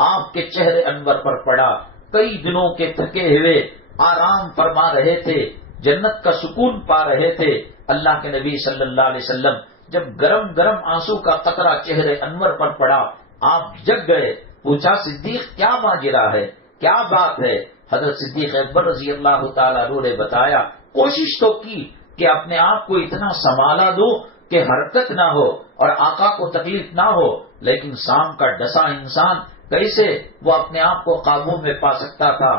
آپ کے چہرے انور پر پڑا، کئی دنوں کے تھکے ہوئے آرام فرما رہے تھے، جنت کا سکون پا رہے تھے، اللہ کے نبی صلی اللہ علیہ وسلم جب گرم گرم آنسو کا قطرہ چہرے انور پر پڑا، آپ جگ گئے، پوچھا صدیق کیا ماجرا ہے، کیا بات ہے؟ حضرت صدیق اکبر رضی اللہ تعالیٰ عنہ نے بتایا، کوشش تو کی کہ اپنے آپ کو اتنا سنبھالا دو کہ حرکت نہ ہو اور آقا کو تکلیف نہ ہو، لیکن شام کا ڈسا انسان کیسے وہ اپنے آپ کو قابو میں پا سکتا تھا؟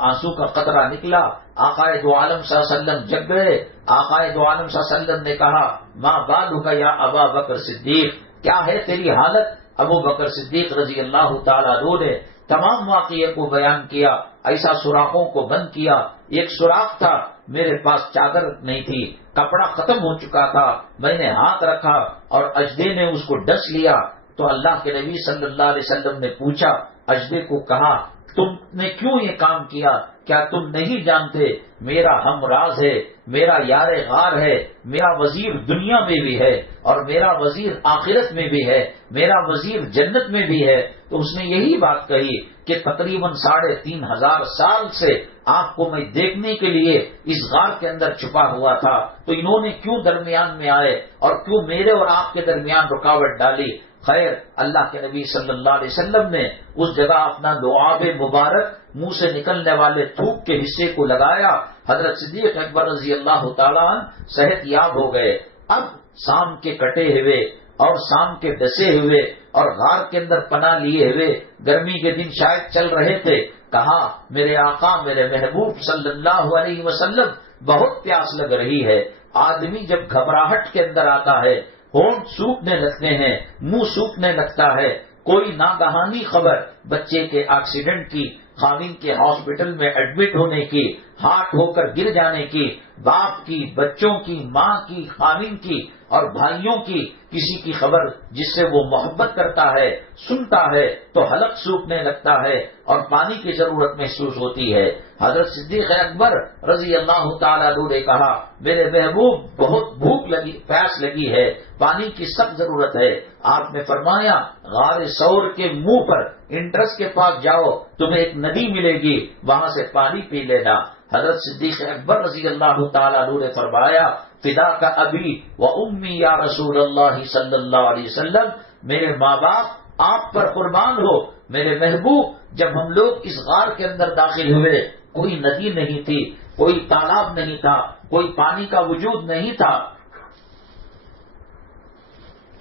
آنسو کا قطرہ نکلا، آقائے دو عالم صلی اللہ علیہ وسلم جگ گئے، آقائے دو عالم صلی اللہ علیہ وسلم نے کہا ما بالک یا ابا بکر صدیق، کیا ہے تیری حالت؟ ابو بکر صدیق رضی اللہ تعالیٰ عنہ نے تمام واقعے کو بیان کیا، ایسا سوراخوں کو بند کیا، ایک سوراخ تھا، میرے پاس چادر نہیں تھی، کپڑا ختم ہو چکا تھا، میں نے ہاتھ رکھا اور اجدے نے اس کو ڈس لیا، تو اللہ کے نبی صلی اللہ علیہ وسلم نے پوچھا، اجدے کو کہا تم نے کیوں یہ کام کیا؟ کیا تم نہیں جانتے میرا ہمراز ہے، میرا یار غار ہے، میرا وزیر دنیا میں بھی ہے اور میرا وزیر آخرت میں بھی ہے، میرا وزیر جنت میں بھی ہے؟ تو اس نے یہی بات کہی کہ تقریباً 3500 سال سے آپ کو میں دیکھنے کے لیے اس غار کے اندر چھپا ہوا تھا، تو انہوں نے کیوں درمیان میں آئے اور کیوں میرے اور آپ کے درمیان رکاوٹ ڈالی؟ خیر، اللہ کے نبی صلی اللہ علیہ وسلم نے اس جگہ اپنا دعاب مبارک منہ سے نکلنے والے تھوک کے حصے کو لگایا، حضرت صدیق اکبر رضی اللہ تعالیٰ عنہ صحت یاب ہو گئے۔ اب شام کے کٹے ہوئے اور شام کے ڈسے ہوئے اور غار کے اندر پناہ لیے ہوئے، گرمی کے دن شاید چل رہے تھے، کہا میرے آقا میرے محبوب صلی اللہ علیہ وسلم بہت پیاس لگ رہی ہے۔ آدمی جب گھبراہٹ کے اندر آتا ہے، ہونٹ سوکھنے لگتے ہیں، منہ سوکھنے لگتا ہے، کوئی ناگہانی خبر بچے کے ایکسیڈنٹ کی، خاوند کے ہاسپٹل میں ایڈمٹ ہونے کی، ہارٹ ہو کر گر جانے کی، باپ کی، بچوں کی، ماں کی، خاوند کی اور بھائیوں کی کسی کی خبر جس سے وہ محبت کرتا ہے سنتا ہے تو حلق سوکھنے لگتا ہے اور پانی کی ضرورت محسوس ہوتی ہے۔ حضرت صدیق اکبر رضی اللہ تعالیٰ عنہ نے کہا میرے محبوب بہت بھوک لگی، پیاس لگی ہے، پانی کی سخت ضرورت ہے۔ آپ نے فرمایا غار ثور کے منہ پر انٹرس کے پاس جاؤ، تمہیں ایک ندی ملے گی، وہاں سے پانی پی لینا۔ حضرت صدیق اکبر رضی اللہ تعالیٰ عنہ نے فرمایا فدا کا ابی و امی یا رسول اللہ صلی اللہ علیہ وسلم، میرے ماں باپ آپ پر قربان ہو میرے محبوب۔ جب ہم لوگ اس غار کے اندر داخل ہوئے کوئی ندی نہیں تھی، کوئی تالاب نہیں تھا، کوئی پانی کا وجود نہیں تھا،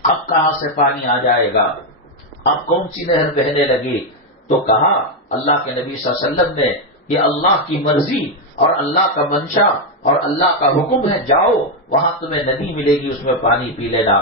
اب کہاں سے پانی آ جائے گا؟ اب کون سی نہر بہنے لگی؟ تو کہا اللہ کے نبی صلی اللہ علیہ وسلم نے یہ اللہ کی مرضی اور اللہ کا منشا اور اللہ کا حکم ہے، جاؤ وہاں تمہیں ندی ملے گی، اس میں پانی پی لینا۔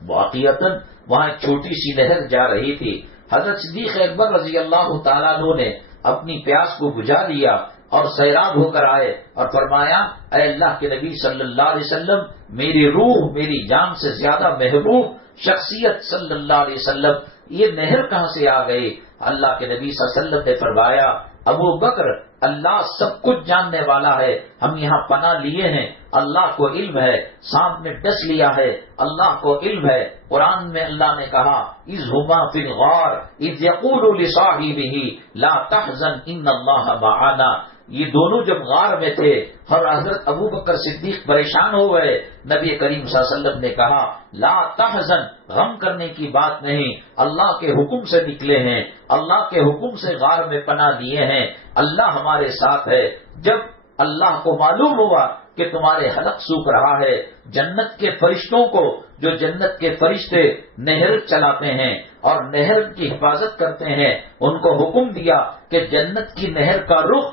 واقعتاً وہاں ایک چھوٹی سی نہر جا رہی تھی، حضرت صدیق اکبر رضی اللہ تعالیٰ عنہ نے اپنی پیاس کو بجھا لیا اور سیراب ہو کر آئے اور فرمایا اے اللہ کے نبی صلی اللہ علیہ وسلم، میری روح میری جان سے زیادہ محبوب شخصیت صلی اللہ علیہ وسلم، یہ نہر کہاں سے آ گئی؟ اللہ کے نبی صلی اللہ علیہ وسلم نے فرمایا ابو بکر اللہ سب کچھ جاننے والا ہے، ہم یہاں پناہ لیے ہیں، اللہ کو علم ہے، سانپ نے ڈس لیا ہے، اللہ کو علم ہے۔ قرآن میں اللہ نے کہا اذ ہما فی الغار اذ یقول لصاحبہ لا تحزن ان اللہ معنا، یہ دونوں جب غار میں تھے اور حضرت ابو بکر صدیق پریشان ہو گئے، نبی کریم صلی اللہ علیہ وسلم نے کہا لا تحزن، غم کرنے کی بات نہیں، اللہ کے حکم سے نکلے ہیں، اللہ کے حکم سے غار میں پناہ لیے ہیں، اللہ ہمارے ساتھ ہے۔ جب اللہ کو معلوم ہوا کہ تمہارے حلق سوکھ رہا ہے، جنت کے فرشتوں کو، جو جنت کے فرشتے نہر چلاتے ہیں اور نہر کی حفاظت کرتے ہیں، ان کو حکم دیا کہ جنت کی نہر کا رخ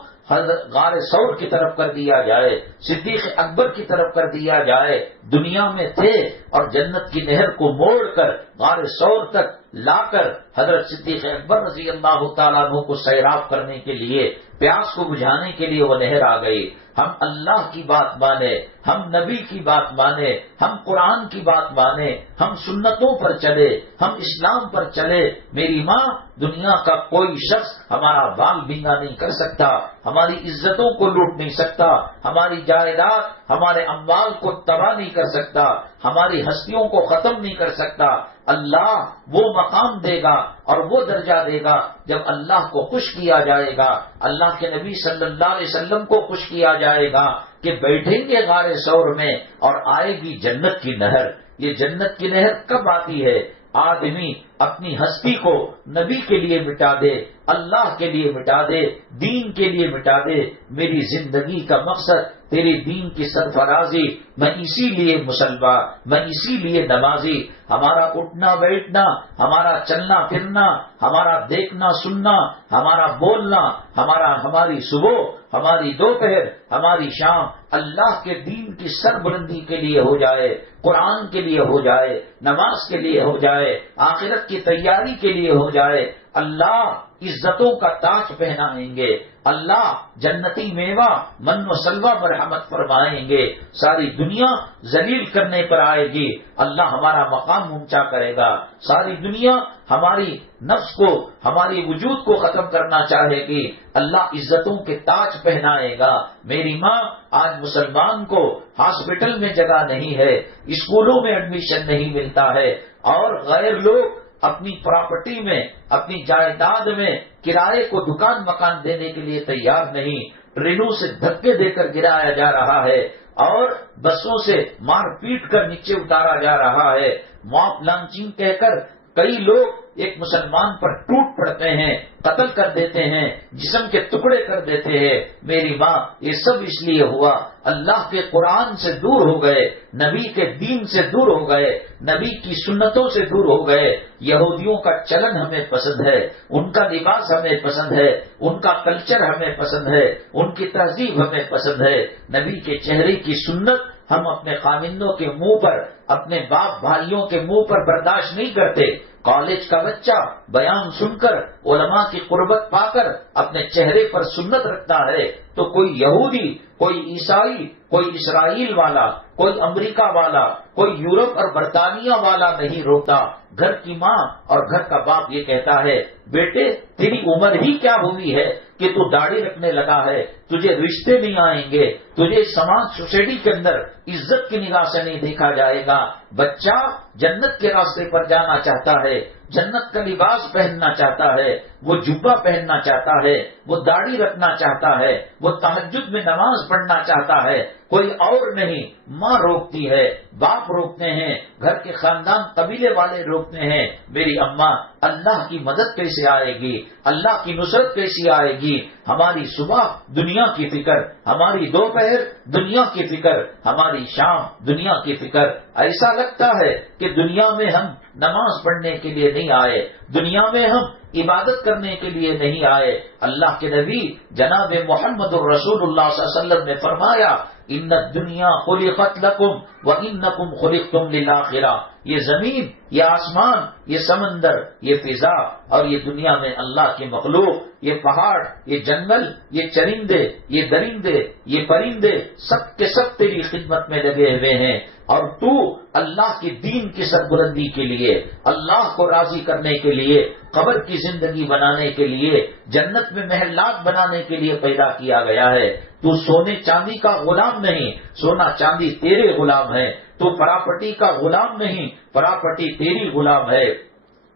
غار ثور کی طرف کر دیا جائے، صدیق اکبر کی طرف کر دیا جائے، دنیا میں تھے اور جنت کی نہر کو موڑ کر غار ثور تک لا کر حضرت صدیق اکبر رضی اللہ تعالیٰ عنہ کو سیراب کرنے کے لیے، پیاس کو بجھانے کے لیے وہ نہر آ گئی۔ ہم اللہ کی بات مانے، ہم نبی کی بات مانے، ہم قرآن کی بات مانے، ہم سنتوں پر چلے، ہم اسلام پر چلے، میری ماں دنیا کا کوئی شخص ہمارا بال بینگا نہیں کر سکتا، ہماری عزتوں کو لوٹ نہیں سکتا، ہماری جائیداد ہمارے اموال کو تباہ نہیں کر سکتا، ہماری ہستیوں کو ختم نہیں کر سکتا۔ اللہ وہ مقام دے گا اور وہ درجہ دے گا جب اللہ کو خوش کیا جائے گا، اللہ کے نبی صلی اللہ علیہ وسلم کو خوش کیا جائے گا کہ بیٹھیں گے غار ثور میں اور آئے گی جنت کی نہر۔ یہ جنت کی نہر کب آتی ہے؟ آدمی اپنی ہستی کو نبی کے لیے مٹا دے، اللہ کے لیے مٹا دے، دین کے لیے مٹا دے۔ میری زندگی کا مقصد تیری دین کی سرفرازی، میں اسی لیے مسلمان، میں اسی لیے نمازی۔ ہمارا اٹھنا بیٹھنا، ہمارا چلنا پھرنا، ہمارا دیکھنا سننا، ہمارا بولنا، ہماری صبح، ہماری دوپہر، ہماری شام اللہ کے دین کی سربلندی کے لیے ہو جائے، قرآن کے لیے ہو جائے، نماز کے لیے ہو جائے، آخرت کی تیاری کے لیے ہو جائے۔ اللہ عزتوں کا تاج پہنائیں گے، اللہ جنتی میوہ من و سلوہ مرحمت فرمائیں گے، ساری دنیا ذلیل کرنے پر آئے گی، اللہ ہمارا مقام اونچا کرے گا، ساری دنیا ہماری نفس کو، ہماری وجود کو ختم کرنا چاہے گی، اللہ عزتوں کے تاج پہنائے گا۔ میری ماں، آج مسلمان کو ہاسپٹل میں جگہ نہیں ہے، اسکولوں میں ایڈمیشن نہیں ملتا ہے، اور غیر لوگ اپنی پراپرٹی میں، اپنی جائیداد میں کرائے کو دکان مکان دینے کے لیے تیار نہیں، ٹرینوں سے دھکے دے کر گرایا جا رہا ہے اور بسوں سے مار پیٹ کر نیچے اتارا جا رہا ہے، موت لانچنگ کہہ کر کئی لوگ ایک مسلمان پر ٹوٹ پڑتے ہیں، قتل کر دیتے ہیں، جسم کے ٹکڑے کر دیتے ہیں۔ میری ماں، یہ سب اس لیے ہوا، اللہ کے قرآن سے دور ہو گئے، نبی کے دین سے دور ہو گئے، نبی کی سنتوں سے دور ہو گئے۔ یہودیوں کا چلن ہمیں پسند ہے، ان کا لباس ہمیں پسند ہے، ان کا کلچر ہمیں پسند ہے، ان کی تہذیب ہمیں پسند ہے۔ نبی کے چہرے کی سنت ہم اپنے خامندوں کے منہ پر، اپنے باپ بھائیوں کے منہ پر برداشت نہیں کرتے۔ کالج کا بچہ بیان سن کر، علماء کی قربت پا کر اپنے چہرے پر سنت رکھتا ہے، تو کوئی یہودی، کوئی عیسائی، کوئی اسرائیل والا، کوئی امریکہ والا، کوئی یورپ اور برطانیہ والا نہیں روتا۔ گھر کی ماں اور گھر کا باپ یہ کہتا ہے، بیٹے تیری عمر ہی کیا ہوئی ہے کہ تو داڑھی رکھنے لگا ہے، تجھے رشتے نہیں آئیں گے، تجھے سماج سوسائٹی کے اندر عزت کی نگاہ سے نہیں دیکھا جائے گا۔ بچہ جنت کے راستے پر جانا چاہتا ہے، جنت کا لباس پہننا چاہتا ہے، وہ جبہ پہننا چاہتا ہے، وہ داڑھی رکھنا چاہتا ہے، وہ تہجد میں نماز پڑھنا چاہتا ہے، کوئی اور نہیں۔ ماں روکتی ہے، باپ روکتے ہیں، گھر کے خاندان قبیلے والے روکتے ہیں۔ میری اماں، اللہ کی مدد کیسے آئے گی؟ اللہ کی نصرت کیسی آئے گی؟ ہماری صبح دنیا کی فکر، ہماری دوپہر دنیا کی فکر، ہماری شام دنیا کی فکر۔ ایسا لگتا ہے کہ دنیا میں ہم نماز پڑھنے کے لیے نہیں آئے، دنیا میں ہم عبادت کرنے کے لیے نہیں آئے۔ اللہ کے نبی جناب محمد الرسول اللہ صلی اللہ علیہ وسلم نے فرمایا، ان الدنیا خلقت لکم وانکم خلقتم للآخرہ۔ یہ زمین، یہ آسمان، یہ سمندر، یہ فضا اور یہ دنیا میں اللہ کی مخلوق، یہ پہاڑ، یہ جنگل، یہ چرندے، یہ درندے، یہ پرندے، سب کے سب تیری خدمت میں لگے ہوئے ہیں، اور تو اللہ کی دین کی سربلندی کے لیے، اللہ کو راضی کرنے کے لیے، قبر کی زندگی بنانے کے لیے، جنت میں محلات بنانے کے لیے پیدا کیا گیا ہے۔ تو سونے چاندی کا غلام نہیں، سونا چاندی تیرے غلام ہے۔ تو پراپرٹی کا غلام نہیں، پراپرٹی تیری غلام ہے۔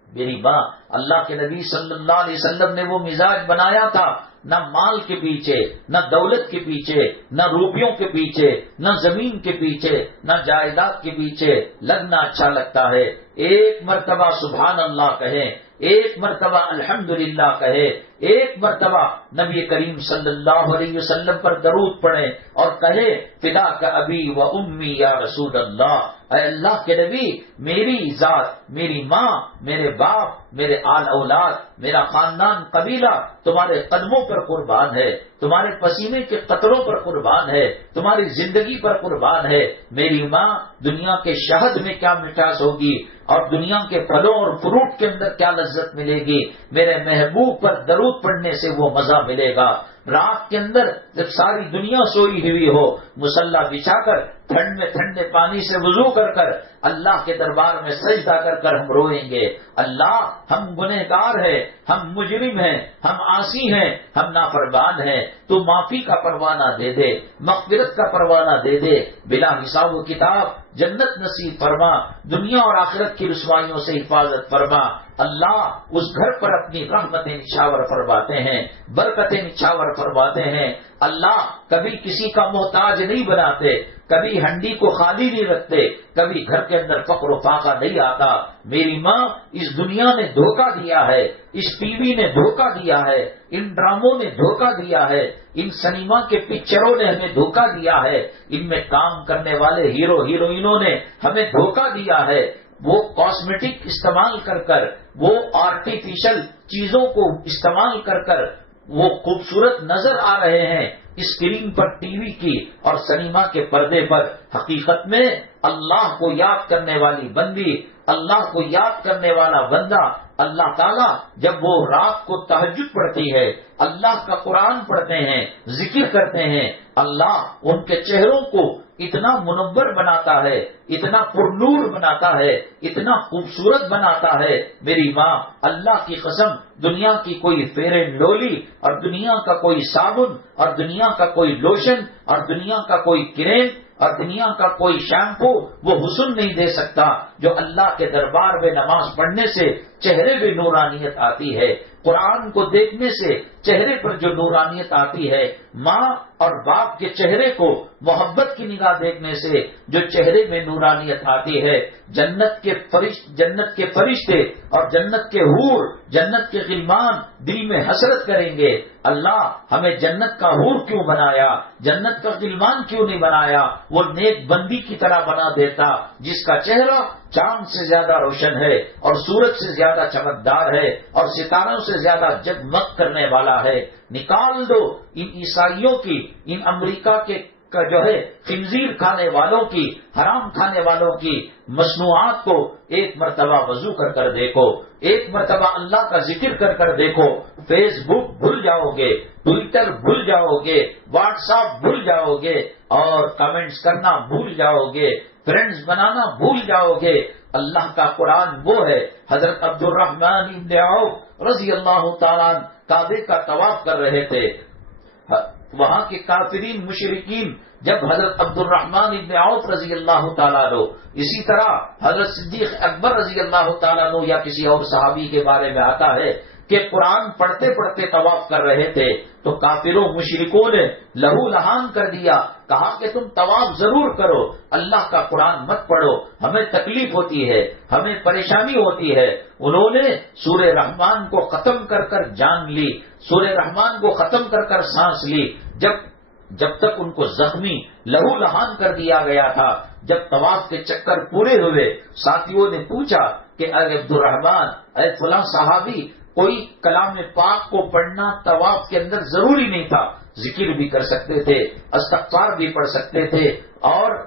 میری ماں، اللہ کے نبی صلی اللہ علیہ وسلم نے وہ مزاج بنایا تھا، نہ مال کے پیچھے، نہ دولت کے پیچھے، نہ روپیوں کے پیچھے، نہ زمین کے پیچھے، نہ جائیداد کے پیچھے لگنا اچھا لگتا ہے۔ ایک مرتبہ سبحان اللہ کہیں، ایک مرتبہ الحمدللہ کہے، ایک مرتبہ نبی کریم صلی اللہ علیہ وسلم پر درود پڑھے اور کہے، فدا کا ابی و امی یا رسول اللہ، اے اللہ کے نبی، میری ذات، میری ماں، میرے باپ، میرے آل اولاد، میرا خاندان قبیلہ تمہارے قدموں پر قربان ہے، تمہارے پسینے کے قطروں پر قربان ہے، تمہاری زندگی پر قربان ہے۔ میری ماں، دنیا کے شہد میں کیا مٹھاس ہوگی، اور دنیا کے پھلوں اور فروٹ کے اندر کیا لذت ملے گی، میرے محبوب پر درود پڑھنے سے وہ مزہ ملے گا۔ رات کے اندر جب ساری دنیا سوئی ہوئی ہو، مصلی بچھا کر ٹھنڈ میں ٹھنڈے پانی سے وضو کر اللہ کے دربار میں سجدہ کر ہم روئیں گے، اللہ ہم گنہگار ہیں، ہم مجرم ہیں، ہم عاصی ہیں، ہم نافرمان ہیں، تو معافی کا پروانہ دے دے، مغفرت کا پروانہ دے دے، بلا حساب و کتاب جنت نصیب فرما، دنیا اور آخرت کی رسوائیوں سے حفاظت فرما۔ اللہ اس گھر پر اپنی رحمتیں نچھاور فرماتے ہیں، برکتیں نچھاور فرماتے ہیں۔ اللہ کبھی کسی کا محتاج نہیں بناتے، کبھی ہنڈی کو خالی نہیں رکھتے، کبھی گھر کے اندر فقر و فاقہ نہیں آتا۔ میری ماں، اس دنیا نے دھوکہ دیا ہے، اس ٹی وی نے دھوکہ دیا ہے، ان ڈراموں نے دھوکہ دیا ہے، ان سنیما کے پکچروں نے ہمیں دھوکہ دیا ہے، ان میں کام کرنے والے ہیرو ہیروئنوں نے ہمیں دھوکہ دیا ہے۔ وہ کاسمیٹک استعمال کر وہ آرٹیفیشل چیزوں کو استعمال کر وہ خوبصورت نظر آ رہے ہیں اسکرین پر، ٹی وی کی اور سنیما کے پردے پر۔ حقیقت میں اللہ کو یاد کرنے والی بندی، اللہ کو یاد کرنے والا بندہ، اللہ تعالیٰ جب وہ رات کو تہجد پڑھتی ہے، اللہ کا قرآن پڑھتے ہیں، ذکر کرتے ہیں، اللہ ان کے چہروں کو اتنا منور بناتا ہے، اتنا پرنور بناتا ہے، اتنا خوبصورت بناتا ہے۔ میری ماں، اللہ کی قسم، دنیا کی کوئی فیئر اینڈ لولی اور دنیا کا کوئی صابن اور دنیا کا کوئی لوشن اور دنیا کا کوئی کریم اور دنیا کا کوئی شیمپو وہ حسن نہیں دے سکتا جو اللہ کے دربار میں نماز پڑھنے سے چہرے میں نورانیت آتی ہے، قرآن کو دیکھنے سے چہرے پر جو نورانیت آتی ہے، ماں اور باپ کے چہرے کو محبت کی نگاہ دیکھنے سے جو چہرے میں نورانیت آتی ہے۔ جنت کے فرشتے اور جنت کے حور، جنت کے غلمان دل میں حسرت کریں گے، اللہ ہمیں جنت کا حور کیوں بنایا، جنت کا غلمان کیوں نہیں بنایا، وہ نیک بندی کی طرح بنا دیتا جس کا چہرہ چاند سے زیادہ روشن ہے اور سورج سے زیادہ چمکدار ہے اور ستاروں سے زیادہ جگمگ کرنے والا ہے۔ نکال دو ان عیسائیوں کی، ان امریکہ کے جو ہے خنزیر کھانے والوں کی، حرام کھانے والوں کی مصنوعات کو ایک مرتبہ وضو کر دیکھو، ایک مرتبہ اللہ کا ذکر کر دیکھو۔ فیس بک بھول جاؤ گے، ٹویٹر بھول جاؤ گے، واٹس ایپ بھول جاؤ گے اور کمنٹس کرنا بھول جاؤ گے، فرینڈز بنانا بھول جاؤ گے۔ اللہ کا قرآن وہ ہے۔ حضرت عبد الرحمن بن عوف رضی اللہ تعالیٰ کعبے کا طواف کر رہے تھے، وہاں کے کافرین مشرکین جب حضرت عبد الرحمن بن عوف رضی اللہ تعالیٰ عنہ، اسی طرح حضرت صدیق اکبر رضی اللہ تعالیٰ عنہ یا کسی اور صحابی کے بارے میں آتا ہے کہ قرآن پڑھتے پڑھتے طواف کر رہے تھے تو کافروں مشرکوں نے لہو لہان کر دیا، کہا کہ تم طواف ضرور کرو، اللہ کا قرآن مت پڑھو، ہمیں تکلیف ہوتی ہے، ہمیں پریشانی ہوتی ہے۔ انہوں نے سورہ رحمان کو ختم کر جان لی، سورہ رحمان کو ختم کر سانس لی، جب تک ان کو زخمی لہو لہان کر دیا گیا تھا۔ جب طواف کے چکر پورے ہوئے، ساتھیوں نے پوچھا کہ اے عبد الرحمن، اے فلاں صحابی، کوئی کلام پاک کو پڑھنا طواف کے اندر ضروری نہیں تھا، ذکر بھی کر سکتے تھے، استغفار بھی پڑھ سکتے تھے، اور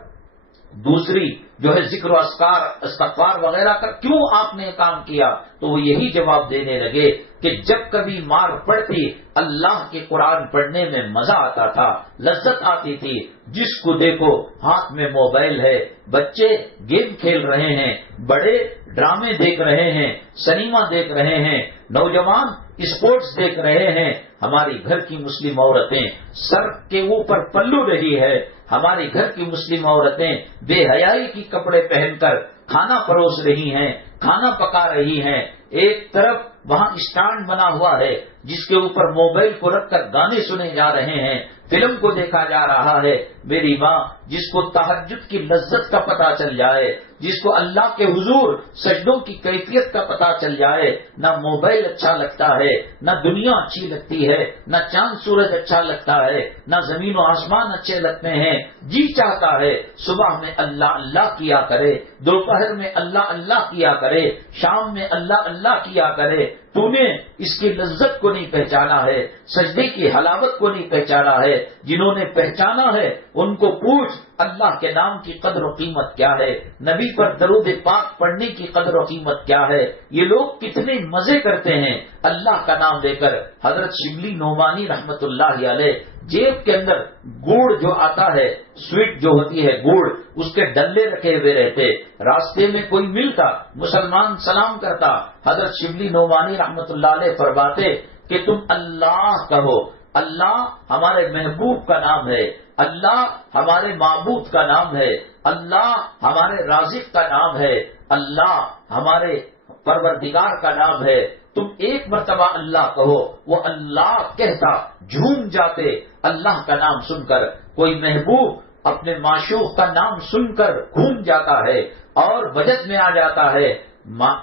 دوسری جو ہے ذکر و اذکار استغفار وغیرہ کا کیوں آپ نے کام کیا؟ تو وہ یہی جواب دینے لگے کہ جب کبھی مار پڑتی اللہ کے قرآن پڑھنے میں مزہ آتا تھا، لذت آتی تھی۔ جس کو دیکھو ہاتھ میں موبائل ہے، بچے گیم کھیل رہے ہیں، بڑے ڈرامے دیکھ رہے ہیں، سنیما دیکھ رہے ہیں، نوجوان اسپورٹس دیکھ رہے ہیں، ہماری گھر کی مسلم عورتیں سر کے اوپر پلو رہی ہے، ہماری گھر کی مسلم عورتیں بے حیائی کی کپڑے پہن کر کھانا پروس رہی ہیں، کھانا پکا رہی ہیں، ایک طرف وہاں اسٹینڈ بنا ہوا ہے جس کے اوپر موبائل کو رکھ کر گانے سنے جا رہے ہیں، فلم کو دیکھا جا رہا ہے۔ میری ماں، جس کو تہجد کی لذت کا پتہ چل جائے، جس کو اللہ کے حضور سجدوں کی کیفیت کا پتہ چل جائے، نہ موبائل اچھا لگتا ہے، نہ دنیا اچھی لگتی ہے، نہ چاند سورج اچھا لگتا ہے، نہ زمین و آسمان اچھے لگتے ہیں۔ جی چاہتا ہے صبح میں اللہ اللہ کیا کرے، دوپہر میں اللہ اللہ کیا کرے، شام میں اللہ اللہ کیا کرے۔ تو نے اس کی لذت کو نہیں پہچانا ہے، سجدے کی حلاوت کو نہیں پہچانا ہے۔ جنہوں نے پہچانا ہے ان کو پوچھ اللہ کے نام کی قدر و قیمت کیا ہے، نبی پر درود پاک پڑھنے کی قدر و قیمت کیا ہے، یہ لوگ کتنے مزے کرتے ہیں اللہ کا نام لے کر۔ حضرت شبلی نعمانی رحمت اللہ علیہ جیب کے اندر گوڑ جو آتا ہے، سویٹ جو ہوتی ہے گوڑ، اس کے ڈلے رکھے ہوئے رہتے، راستے میں کوئی ملتا مسلمان سلام کرتا، حضرت شبلی نعمانی رحمت اللہ علیہ فرماتے کہ تم اللہ کہو، اللہ ہمارے محبوب کا نام ہے، اللہ ہمارے معبود کا نام ہے، اللہ ہمارے رازق کا نام ہے، اللہ ہمارے پروردگار کا نام ہے، تم ایک مرتبہ اللہ کہو۔ وہ اللہ کہتا جھوم جاتے اللہ کا نام سن کر۔ کوئی محبوب اپنے معشوق کا نام سن کر گھوم جاتا ہے اور وجد میں آ جاتا ہے۔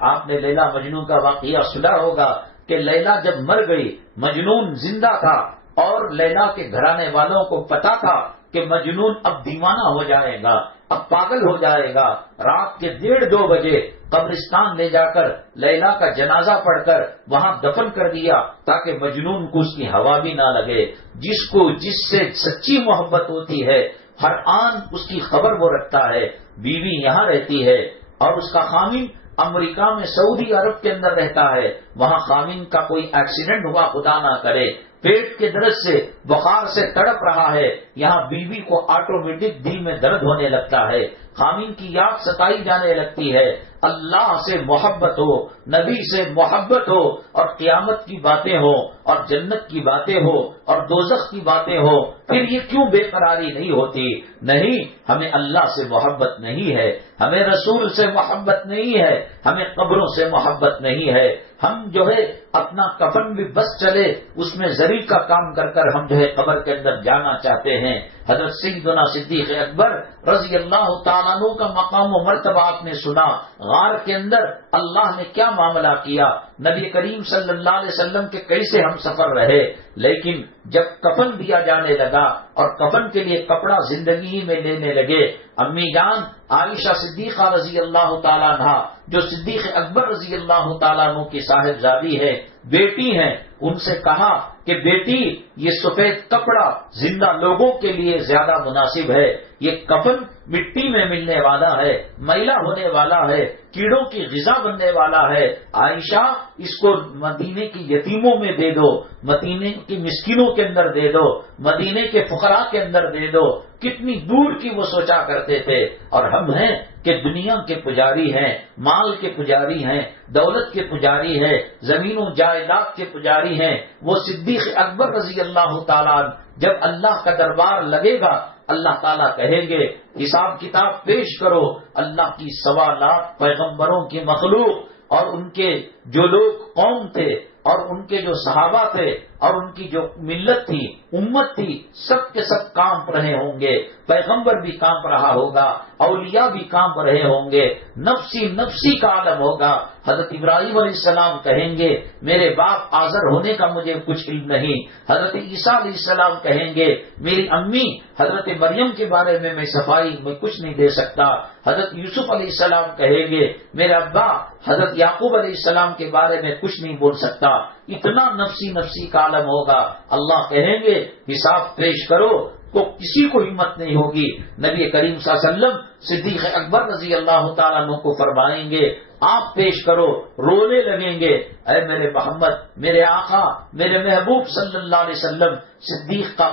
آپ نے لیلا مجنون کا واقعہ سنا ہوگا کہ لیلا جب مر گئی، مجنون زندہ تھا اور لیلا کے گھرانے والوں کو پتا تھا کہ مجنون اب دیوانہ ہو جائے گا، اب پاگل ہو جائے گا۔ رات کے 1:30 بجے قبرستان لے جا کر لیلا کا جنازہ پڑھ کر وہاں دفن کر دیا تاکہ مجنون کو اس کی ہوا بھی نہ لگے۔ جس سے سچی محبت ہوتی ہے ہر آن اس کی خبر وہ رکھتا ہے۔ بیوی یہاں رہتی ہے اور اس کا خامن امریکہ میں سعودی عرب کے اندر رہتا ہے، وہاں خامن کا کوئی ایکسیڈنٹ ہوا خدا نہ کرے، پیٹ کے درد سے بخار سے تڑپ رہا ہے، یہاں بیوی کو آٹومیٹک دل میں درد ہونے لگتا ہے، خامن کی یاد ستائی جانے لگتی ہے۔ اللہ سے محبت ہو، نبی سے محبت ہو اور قیامت کی باتیں ہو اور جنت کی باتیں ہو اور دوزخ کی باتیں ہو، پھر یہ کیوں بے قراری نہیں ہوتی؟ نہیں، ہمیں اللہ سے محبت نہیں ہے، ہمیں رسول سے محبت نہیں ہے، ہمیں قبروں سے محبت نہیں ہے۔ ہم جو ہے اپنا کفن بھی بس چلے اس میں زری کا کام کر کر ہم جو ہے قبر کے اندر جانا چاہتے ہیں۔ حضرت سیدنا صدیق اکبر رضی اللہ تعالیٰ عنہ کا مقام و مرتبہ آپ نے سنا، غار کے اندر اللہ نے کیا معاملہ کیا، نبی کریم صلی اللہ علیہ وسلم کے کیسے ہم سفر رہے، لیکن جب کفن دیا جانے لگا اور کفن کے لیے کپڑا زندگی میں لینے لگے، امی جان عائشہ صدیقہ رضی اللہ تعالیٰ عنہ جو صدیق اکبر رضی اللہ تعالیٰ عنہ کی صاحبزادی ہے، بیٹی ہیں، ان سے کہا کہ بیٹی یہ سفید کپڑا زندہ لوگوں کے لیے زیادہ مناسب ہے، یہ کفن مٹی میں ملنے والا ہے، میلا ہونے والا ہے، کیڑوں کی غذا بننے والا ہے، عائشہ اس کو مدینے کی یتیموں میں دے دو، مدینے کی مسکینوں کے اندر دے دو، مدینے کے فقراء کے اندر دے دو۔ کتنی دور کی وہ سوچا کرتے تھے، اور ہم ہیں کہ دنیا کے پجاری ہیں، مال کے پجاری ہیں، دولت کے پجاری ہیں، زمین و جائیداد کے پجاری ہیں۔ وہ صدیق اکبر رضی اللہ تعالیٰ جب اللہ کا دربار لگے گا، اللہ تعالیٰ کہیں گے حساب کتاب پیش کرو، اللہ کی 1.25 لاکھ پیغمبروں کی مخلوق اور ان کے جو لوگ قوم تھے اور ان کے جو صحابہ تھے اور ان کی جو ملت تھی، امت تھی، سب کے سب کام رہے ہوں گے، پیغمبر بھی کام رہا ہوگا، اولیاء بھی کام رہے ہوں گے، نفسی نفسی کا عالم ہوگا۔ حضرت ابراہیم علیہ السلام کہیں گے میرے باپ آزر ہونے کا مجھے کچھ علم نہیں، حضرت عیسیٰ علیہ السلام کہیں گے میری امی حضرت مریم کے بارے میں صفائی میں کچھ نہیں دے سکتا، حضرت یوسف علیہ السلام کہیں گے میرے ابا حضرت یعقوب علیہ السلام کے بارے میں کچھ نہیں بول سکتا۔ اتنا نفسی نفسی کا عالم ہوگا، اللہ کہیں گے حساب پیش کرو، تو کسی کو ہمت نہیں ہوگی۔ نبی کریم صلی اللہ علیہ وسلم صدیق اکبر رضی اللہ تعالیٰ عنہ کو فرمائیں گے آپ پیش کرو، رونے لگیں گے، اے میرے محمد، میرے آقا، میرے محبوب صلی اللہ علیہ وسلم، صدیق کا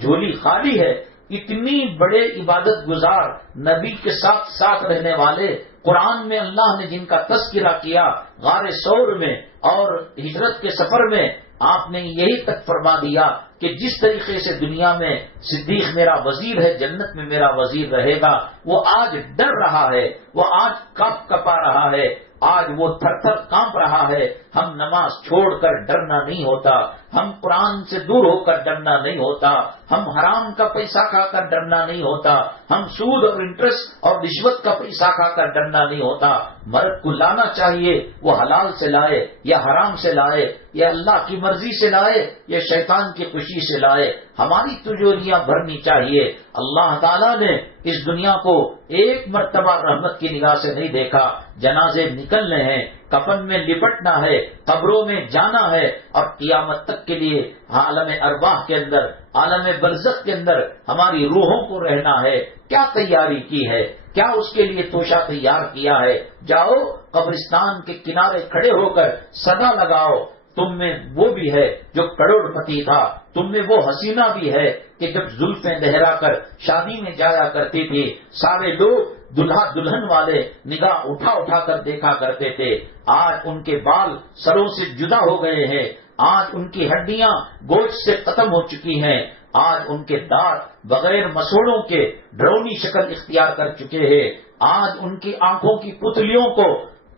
جھولی خالی ہے۔ اتنی بڑے عبادت گزار نبی کے ساتھ ساتھ رہنے والے، قرآن میں اللہ نے جن کا تذکرہ کیا غار ثور میں اور ہجرت کے سفر میں، آپ نے یہی تک فرما دیا کہ جس طریقے سے دنیا میں صدیق میرا وزیر ہے، جنت میں میرا وزیر رہے گا، وہ آج ڈر رہا ہے، وہ آج کاپ کپا رہا ہے، آج وہ تھر تھر کانپ رہا ہے۔ ہم نماز چھوڑ کر ڈرنا نہیں ہوتا، ہم قرآن سے دور ہو کر ڈرنا نہیں ہوتا، ہم حرام کا پیسہ کھا کر ڈرنا نہیں ہوتا، ہم سود اور انٹرسٹ اور رشوت کا پیسہ کھا کر ڈرنا نہیں ہوتا۔ مرد کو لانا چاہیے، وہ حلال سے لائے یا حرام سے لائے، یا اللہ کی مرضی سے لائے یا شیطان کی خوشی سے لائے، ہماری تجوریاں بھرنی چاہیے۔ اللہ تعالیٰ نے اس دنیا کو ایک مرتبہ رحمت کی نگاہ سے نہیں دیکھا، جنازے نکلنے ہیں، کفن میں لپٹنا ہے، قبروں میں جانا ہے، اور قیامت تک کے لیے عالم ارواح کے اندر، عالم برزخ کے اندر ہماری روحوں کو رہنا ہے۔ کیا تیاری کی ہے، کیا اس کے لیے توشہ تیار کیا ہے؟ جاؤ قبرستان کے کنارے کھڑے ہو کر صدا لگاؤ، تم میں وہ بھی ہے جو کروڑ پتی تھا، تم میں وہ حسینہ بھی ہے کہ جب زلفیں لہرا کر شادی میں جایا کرتی تھی، سارے لوگ دلہا دلہن والے نگاہ اٹھا اٹھا کر دیکھا کرتے تھے۔ آج ان کے بال سروں سے جدا ہو گئے ہیں، آج ان کی ہڈیاں گوشت سے ختم ہو چکی ہیں، آج ان کے دانت بغیر مسوڑوں کے ڈرونی شکل اختیار کر چکے ہیں، آج ان کی آنکھوں کی پتلیوں کو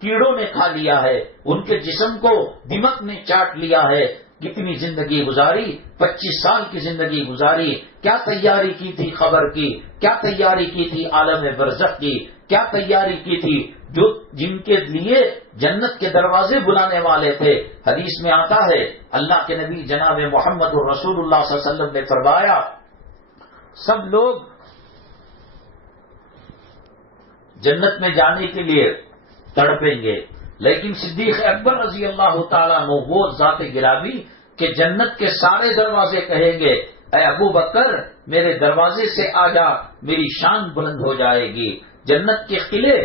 کیڑوں نے کھا لیا ہے، ان کے جسم کو دمک نے چاٹ لیا ہے۔ کتنی زندگی گزاری، 25 سال کی زندگی گزاری، کیا تیاری کی تھی خبر کی، کیا تیاری کی تھی عالم برزخ کی، کیا تیاری کی تھی جن کے لیے جنت کے دروازے بلانے والے تھے۔ حدیث میں آتا ہے اللہ کے نبی جناب محمد رسول اللہ صلی اللہ علیہ وسلم نے فرمایا سب لوگ جنت میں جانے کے لیے تڑپیں گے، لیکن صدیق اکبر رضی اللہ تعالیٰ عنہ وہ ذات گرامی کہ جنت کے سارے دروازے کہیں گے اے ابو بکر میرے دروازے سے آ جا، میری شان بلند ہو جائے گی۔ جنت کے قلعے،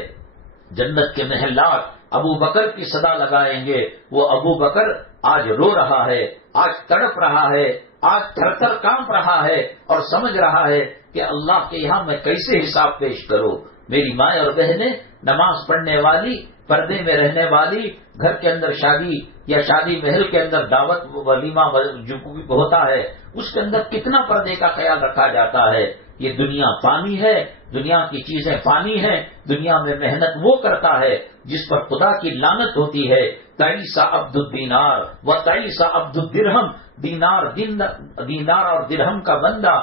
جنت کے محلات ابو بکر کی صدا لگائیں گے۔ وہ ابو بکر آج رو رہا ہے، آج تڑپ رہا ہے، آج تھر تھر کانپ رہا ہے اور سمجھ رہا ہے کہ اللہ کے یہاں میں کیسے حساب پیش کروں۔ میری مائیں اور بہنیں، نماز پڑھنے والی، پردے میں رہنے والی، گھر کے اندر شادی یا شادی محل کے اندر دعوت ولیمہ جو ہوتا ہے اس کے اندر کتنا پردے کا خیال رکھا جاتا ہے۔ یہ دنیا فانی ہے، دنیا کی چیزیں فانی ہیں، دنیا میں محنت وہ کرتا ہے جس پر خدا کی لعنت ہوتی ہے۔ تعیسا عبد الدینار و تعیسا عبد الدرہم، دینار اور درہم کا بندہ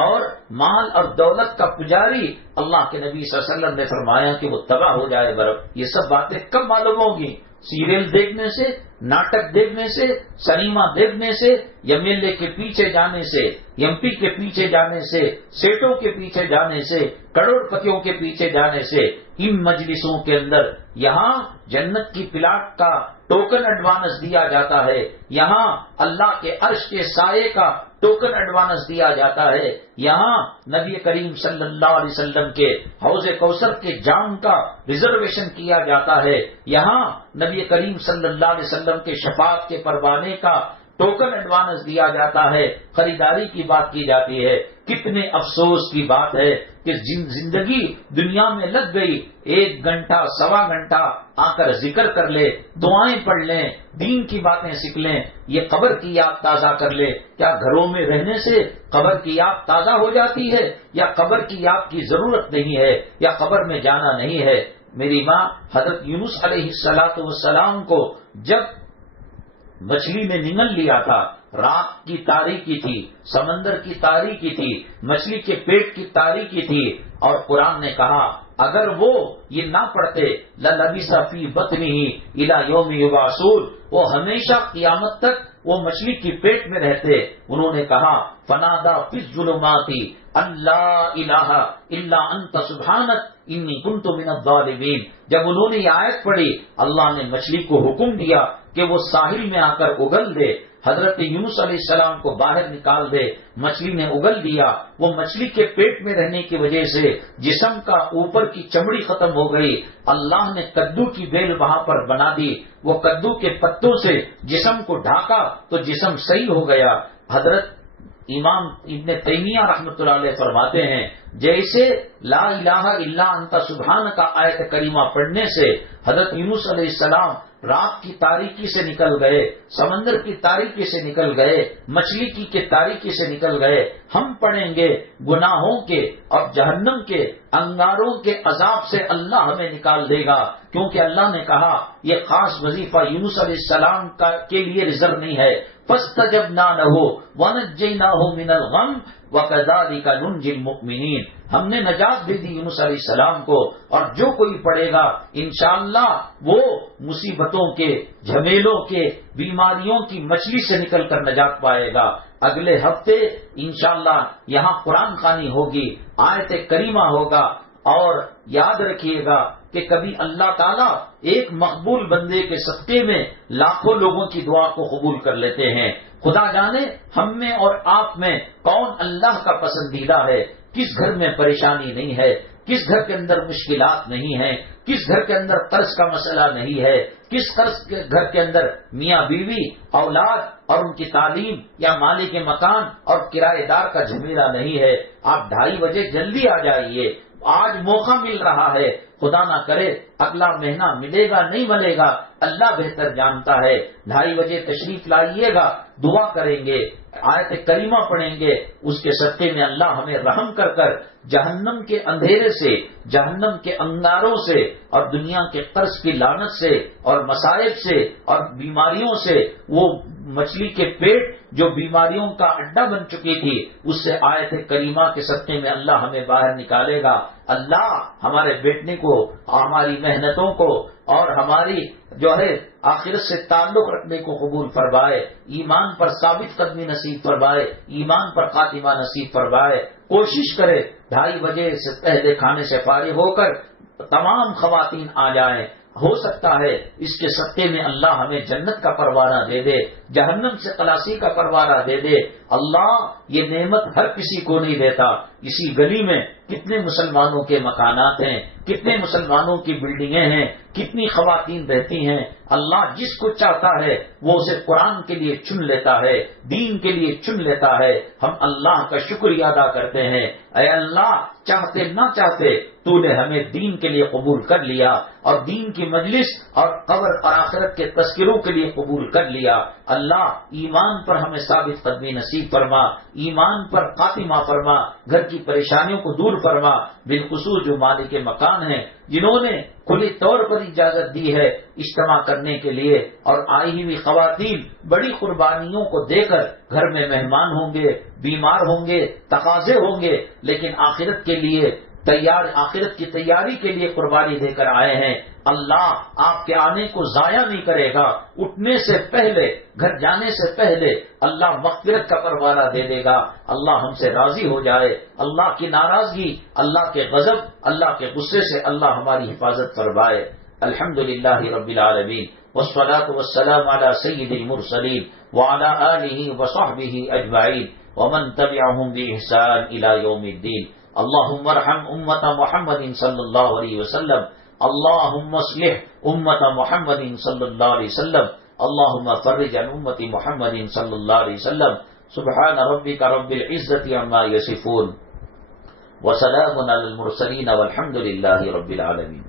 اور مال اور دولت کا پجاری، اللہ کے نبی صلی اللہ علیہ وسلم نے فرمایا کہ وہ تباہ ہو جائے برف۔ یہ سب باتیں کب معلوم ہوگی؟ سیریل دیکھنے سے، ناٹک دیکھنے سے، سنیما دیکھنے سے، ایم ایل اے کے پیچھے جانے سے، ایم پی کے پیچھے جانے سے، سیٹوں کے پیچھے جانے سے، کروڑ پتیوں کے پیچھے جانے سے۔ ان مجلسوں کے اندر یہاں جنت کی پلاٹ کا ٹوکن ایڈوانس دیا جاتا ہے، یہاں اللہ کے عرش کے سائے کا ٹوکن ایڈوانس دیا جاتا ہے، یہاں نبی کریم صلی اللہ علیہ وسلم کے حوض کوثر کے جام کا ریزرویشن کیا جاتا ہے، یہاں نبی کریم صلی اللہ علیہ وسلم کے شفاعت کے پروانے کا ٹوکن ایڈوانس دیا جاتا ہے، خریداری کی بات کی جاتی ہے۔ کتنے افسوس کی بات ہے کہ زندگی دنیا میں لگ گئی، 1 گھنٹہ سوا گھنٹہ آ کر ذکر کر لے، دعائیں پڑھ لیں، دین کی باتیں سیکھ لیں، یہ قبر کی یاد تازہ کر لے۔ کیا گھروں میں رہنے سے قبر کی یاد تازہ ہو جاتی ہے، یا قبر کی یاد کی ضرورت نہیں ہے، یا قبر میں جانا نہیں ہے؟ میری ماں حضرت یونس علیہ السلام کو جب مچھلی نے نگل لیا تھا، رات کی تاریکی تھی، سمندر کی تاریکی تھی، مچھلی کے پیٹ کی تاریکی تھی، اور قرآن نے کہا اگر وہ یہ نہ پڑھتے لَلَبِثَ فِي بَطْنِهِ إِلَى يَوْمِ يُبْعَثُونَ، وہ ہمیشہ قیامت تک وہ مچھلی کی پیٹ میں رہتے۔ انہوں نے کہا فَنَادَى فِي الظُّلُمَاتِ أَن لَّا إِلَٰهَ إِلَّا أَنتَ سُبْحَانَكَ إِنِّي كُنتُ مِنَ الظَّالِمِينَ۔ جب انہوں نے یہ آیت پڑھی، اللہ نے مچھلی کو حکم دیا کہ وہ ساحل میں آ کر اگل دے، حضرت یونس علیہ السلام کو باہر نکال دے۔ مچھلی نے اگل دیا، وہ مچھلی کے پیٹ میں رہنے کی وجہ سے جسم کا اوپر کی چمڑی ختم ہو گئی۔ اللہ نے کدو کی بیل وہاں پر بنا دی، وہ کدو کے پتوں سے جسم کو ڈھاکا تو جسم صحیح ہو گیا۔ حضرت امام ابن تیمیہ رحمۃ اللہ علیہ فرماتے ہیں جیسے لا الہ الا انت سبحانک کا آیت کریمہ پڑھنے سے حضرت یونس علیہ السلام رات کی تاریکی سے نکل گئے، سمندر کی تاریکی سے نکل گئے، مچھلی کی تاریکی سے نکل گئے، ہم پڑھیں گے گناہوں کے اور جہنم کے انگاروں کے عذاب سے اللہ ہمیں نکال دے گا، کیونکہ اللہ نے کہا یہ خاص وظیفہ یونس علیہ السلام کے لیے ریزرو نہیں ہے۔ فَاسْتَجَبْنَا لَهُ وَنَجَّيْنَاهُ مِنَ الْغَمِّ وَكَذَلِكَ نُنْجِي الْمُؤْمِنِينَ۔ ہم نے نجات دے دی یونس علیہ السلام کو، اور جو کوئی پڑھے گا انشاءاللہ وہ مصیبتوں کے، جھمیلوں کے، بیماریوں کی مچھلی سے نکل کر نجات پائے گا۔ اگلے ہفتے انشاءاللہ یہاں قرآن خوانی ہوگی، آیت کریمہ ہوگا، اور یاد رکھیے گا کہ کبھی اللہ تعالیٰ ایک مقبول بندے کے صدقے میں لاکھوں لوگوں کی دعا کو قبول کر لیتے ہیں۔ خدا جانے ہم میں اور آپ میں کون اللہ کا پسندیدہ ہے، کس گھر میں پریشانی نہیں ہے، کس گھر کے اندر مشکلات نہیں ہیں، کس گھر کے اندر قرض کا مسئلہ نہیں ہے، کس گھر کے اندر میاں بیوی، اولاد اور ان کی تعلیم یا مالک مکان اور کرایہ دار کا جھمیلا نہیں ہے۔ آپ 2:30 بجے جلدی آ جائیے، آج موقع مل رہا ہے، خدا نہ کرے اگلا مہینہ ملے گا نہیں ملے گا، اللہ بہتر جانتا ہے۔ 2:30 بجے تشریف لائیے گا، دعا کریں گے، آیت کریمہ پڑھیں گے، اس کے صدقے میں اللہ ہمیں رحم کر کر جہنم کے اندھیرے سے، جہنم کے انگاروں سے اور دنیا کے قرض کی لعنت سے اور مصائب سے اور بیماریوں سے، وہ مچھلی کے پیٹ جو بیماریوں کا اڈا بن چکی تھی، اس سے آیت کریمہ کے صدقے میں اللہ ہمیں باہر نکالے گا۔ اللہ ہمارے بیٹنے کو، ہماری محنتوں کو اور ہماری جو ہے آخرت سے تعلق رکھنے کو قبول فرمائے، ایمان پر ثابت قدمی نصیب فرمائے، ایمان پر خاتمہ نصیب فرمائے۔ کوشش کرے 2:30 بجے سے پہلے کھانے سے فارغ ہو کر تمام خواتین آ جائیں، ہو سکتا ہے اس کے صدقے میں اللہ ہمیں جنت کا پروانہ دے دے، جہنم سے خلاصی کا پروانہ دے دے۔ اللہ یہ نعمت ہر کسی کو نہیں دیتا۔ اسی گلی میں کتنے مسلمانوں کے مکانات ہیں، کتنے مسلمانوں کی بلڈنگیں ہیں، کتنی خواتین رہتی ہیں۔ اللہ جس کو چاہتا ہے وہ اسے قرآن کے لیے چن لیتا ہے، دین کے لیے چن لیتا ہے۔ ہم اللہ کا شکریہ ادا کرتے ہیں، اے اللہ چاہتے نہ چاہتے تو نے ہمیں دین کے لیے قبول کر لیا اور دین کی مجلس اور قبر اور آخرت کے تذکروں کے لیے قبول کر لیا۔ اللہ ایمان پر ہمیں ثابت قدمی نصیب فرما، ایمان پر خاتمہ فرما، گھر کی پریشانیوں کو دور فرما، بالخصوص جو مالک مکان ہیں جنہوں نے کھلی طور پر اجازت دی ہے اجتماع کرنے کے لیے، اور آئی ہوئی خواتین بڑی قربانیوں کو دے کر گھر میں مہمان ہوں گے، بیمار ہوں گے، تقاضے ہوں گے، لیکن آخرت کے لیے تیار، آخرت کی تیاری کے لیے قربانی دے کر آئے ہیں۔ اللہ آپ کے آنے کو ضائع نہیں کرے گا، اٹھنے سے پہلے، گھر جانے سے پہلے اللہ مغفرت کا پروانہ دے دے گا۔ اللہ ہم سے راضی ہو جائے، اللہ کی ناراضگی، اللہ کے غضب، اللہ کے غصے سے اللہ ہماری حفاظت فرمائے۔ الحمدللہ رب العالمین، والصلاة والسلام علی سید المرسلین وعلی آلہ وصحبہ اجمعین ومن تبعهم بإحسان إلى يوم الدين۔ اللهم ارحم امت محمد صلی اللہ علیہ وسلم، اللهم اصلح امت محمد صلی اللہ علیہ وسلم، اللهم فرج عن امت محمد صلی اللہ علیہ وسلم۔ سبحان ربک رب العزة عما يصفون وسلام علی المرسلین والحمد للہ رب العالمین۔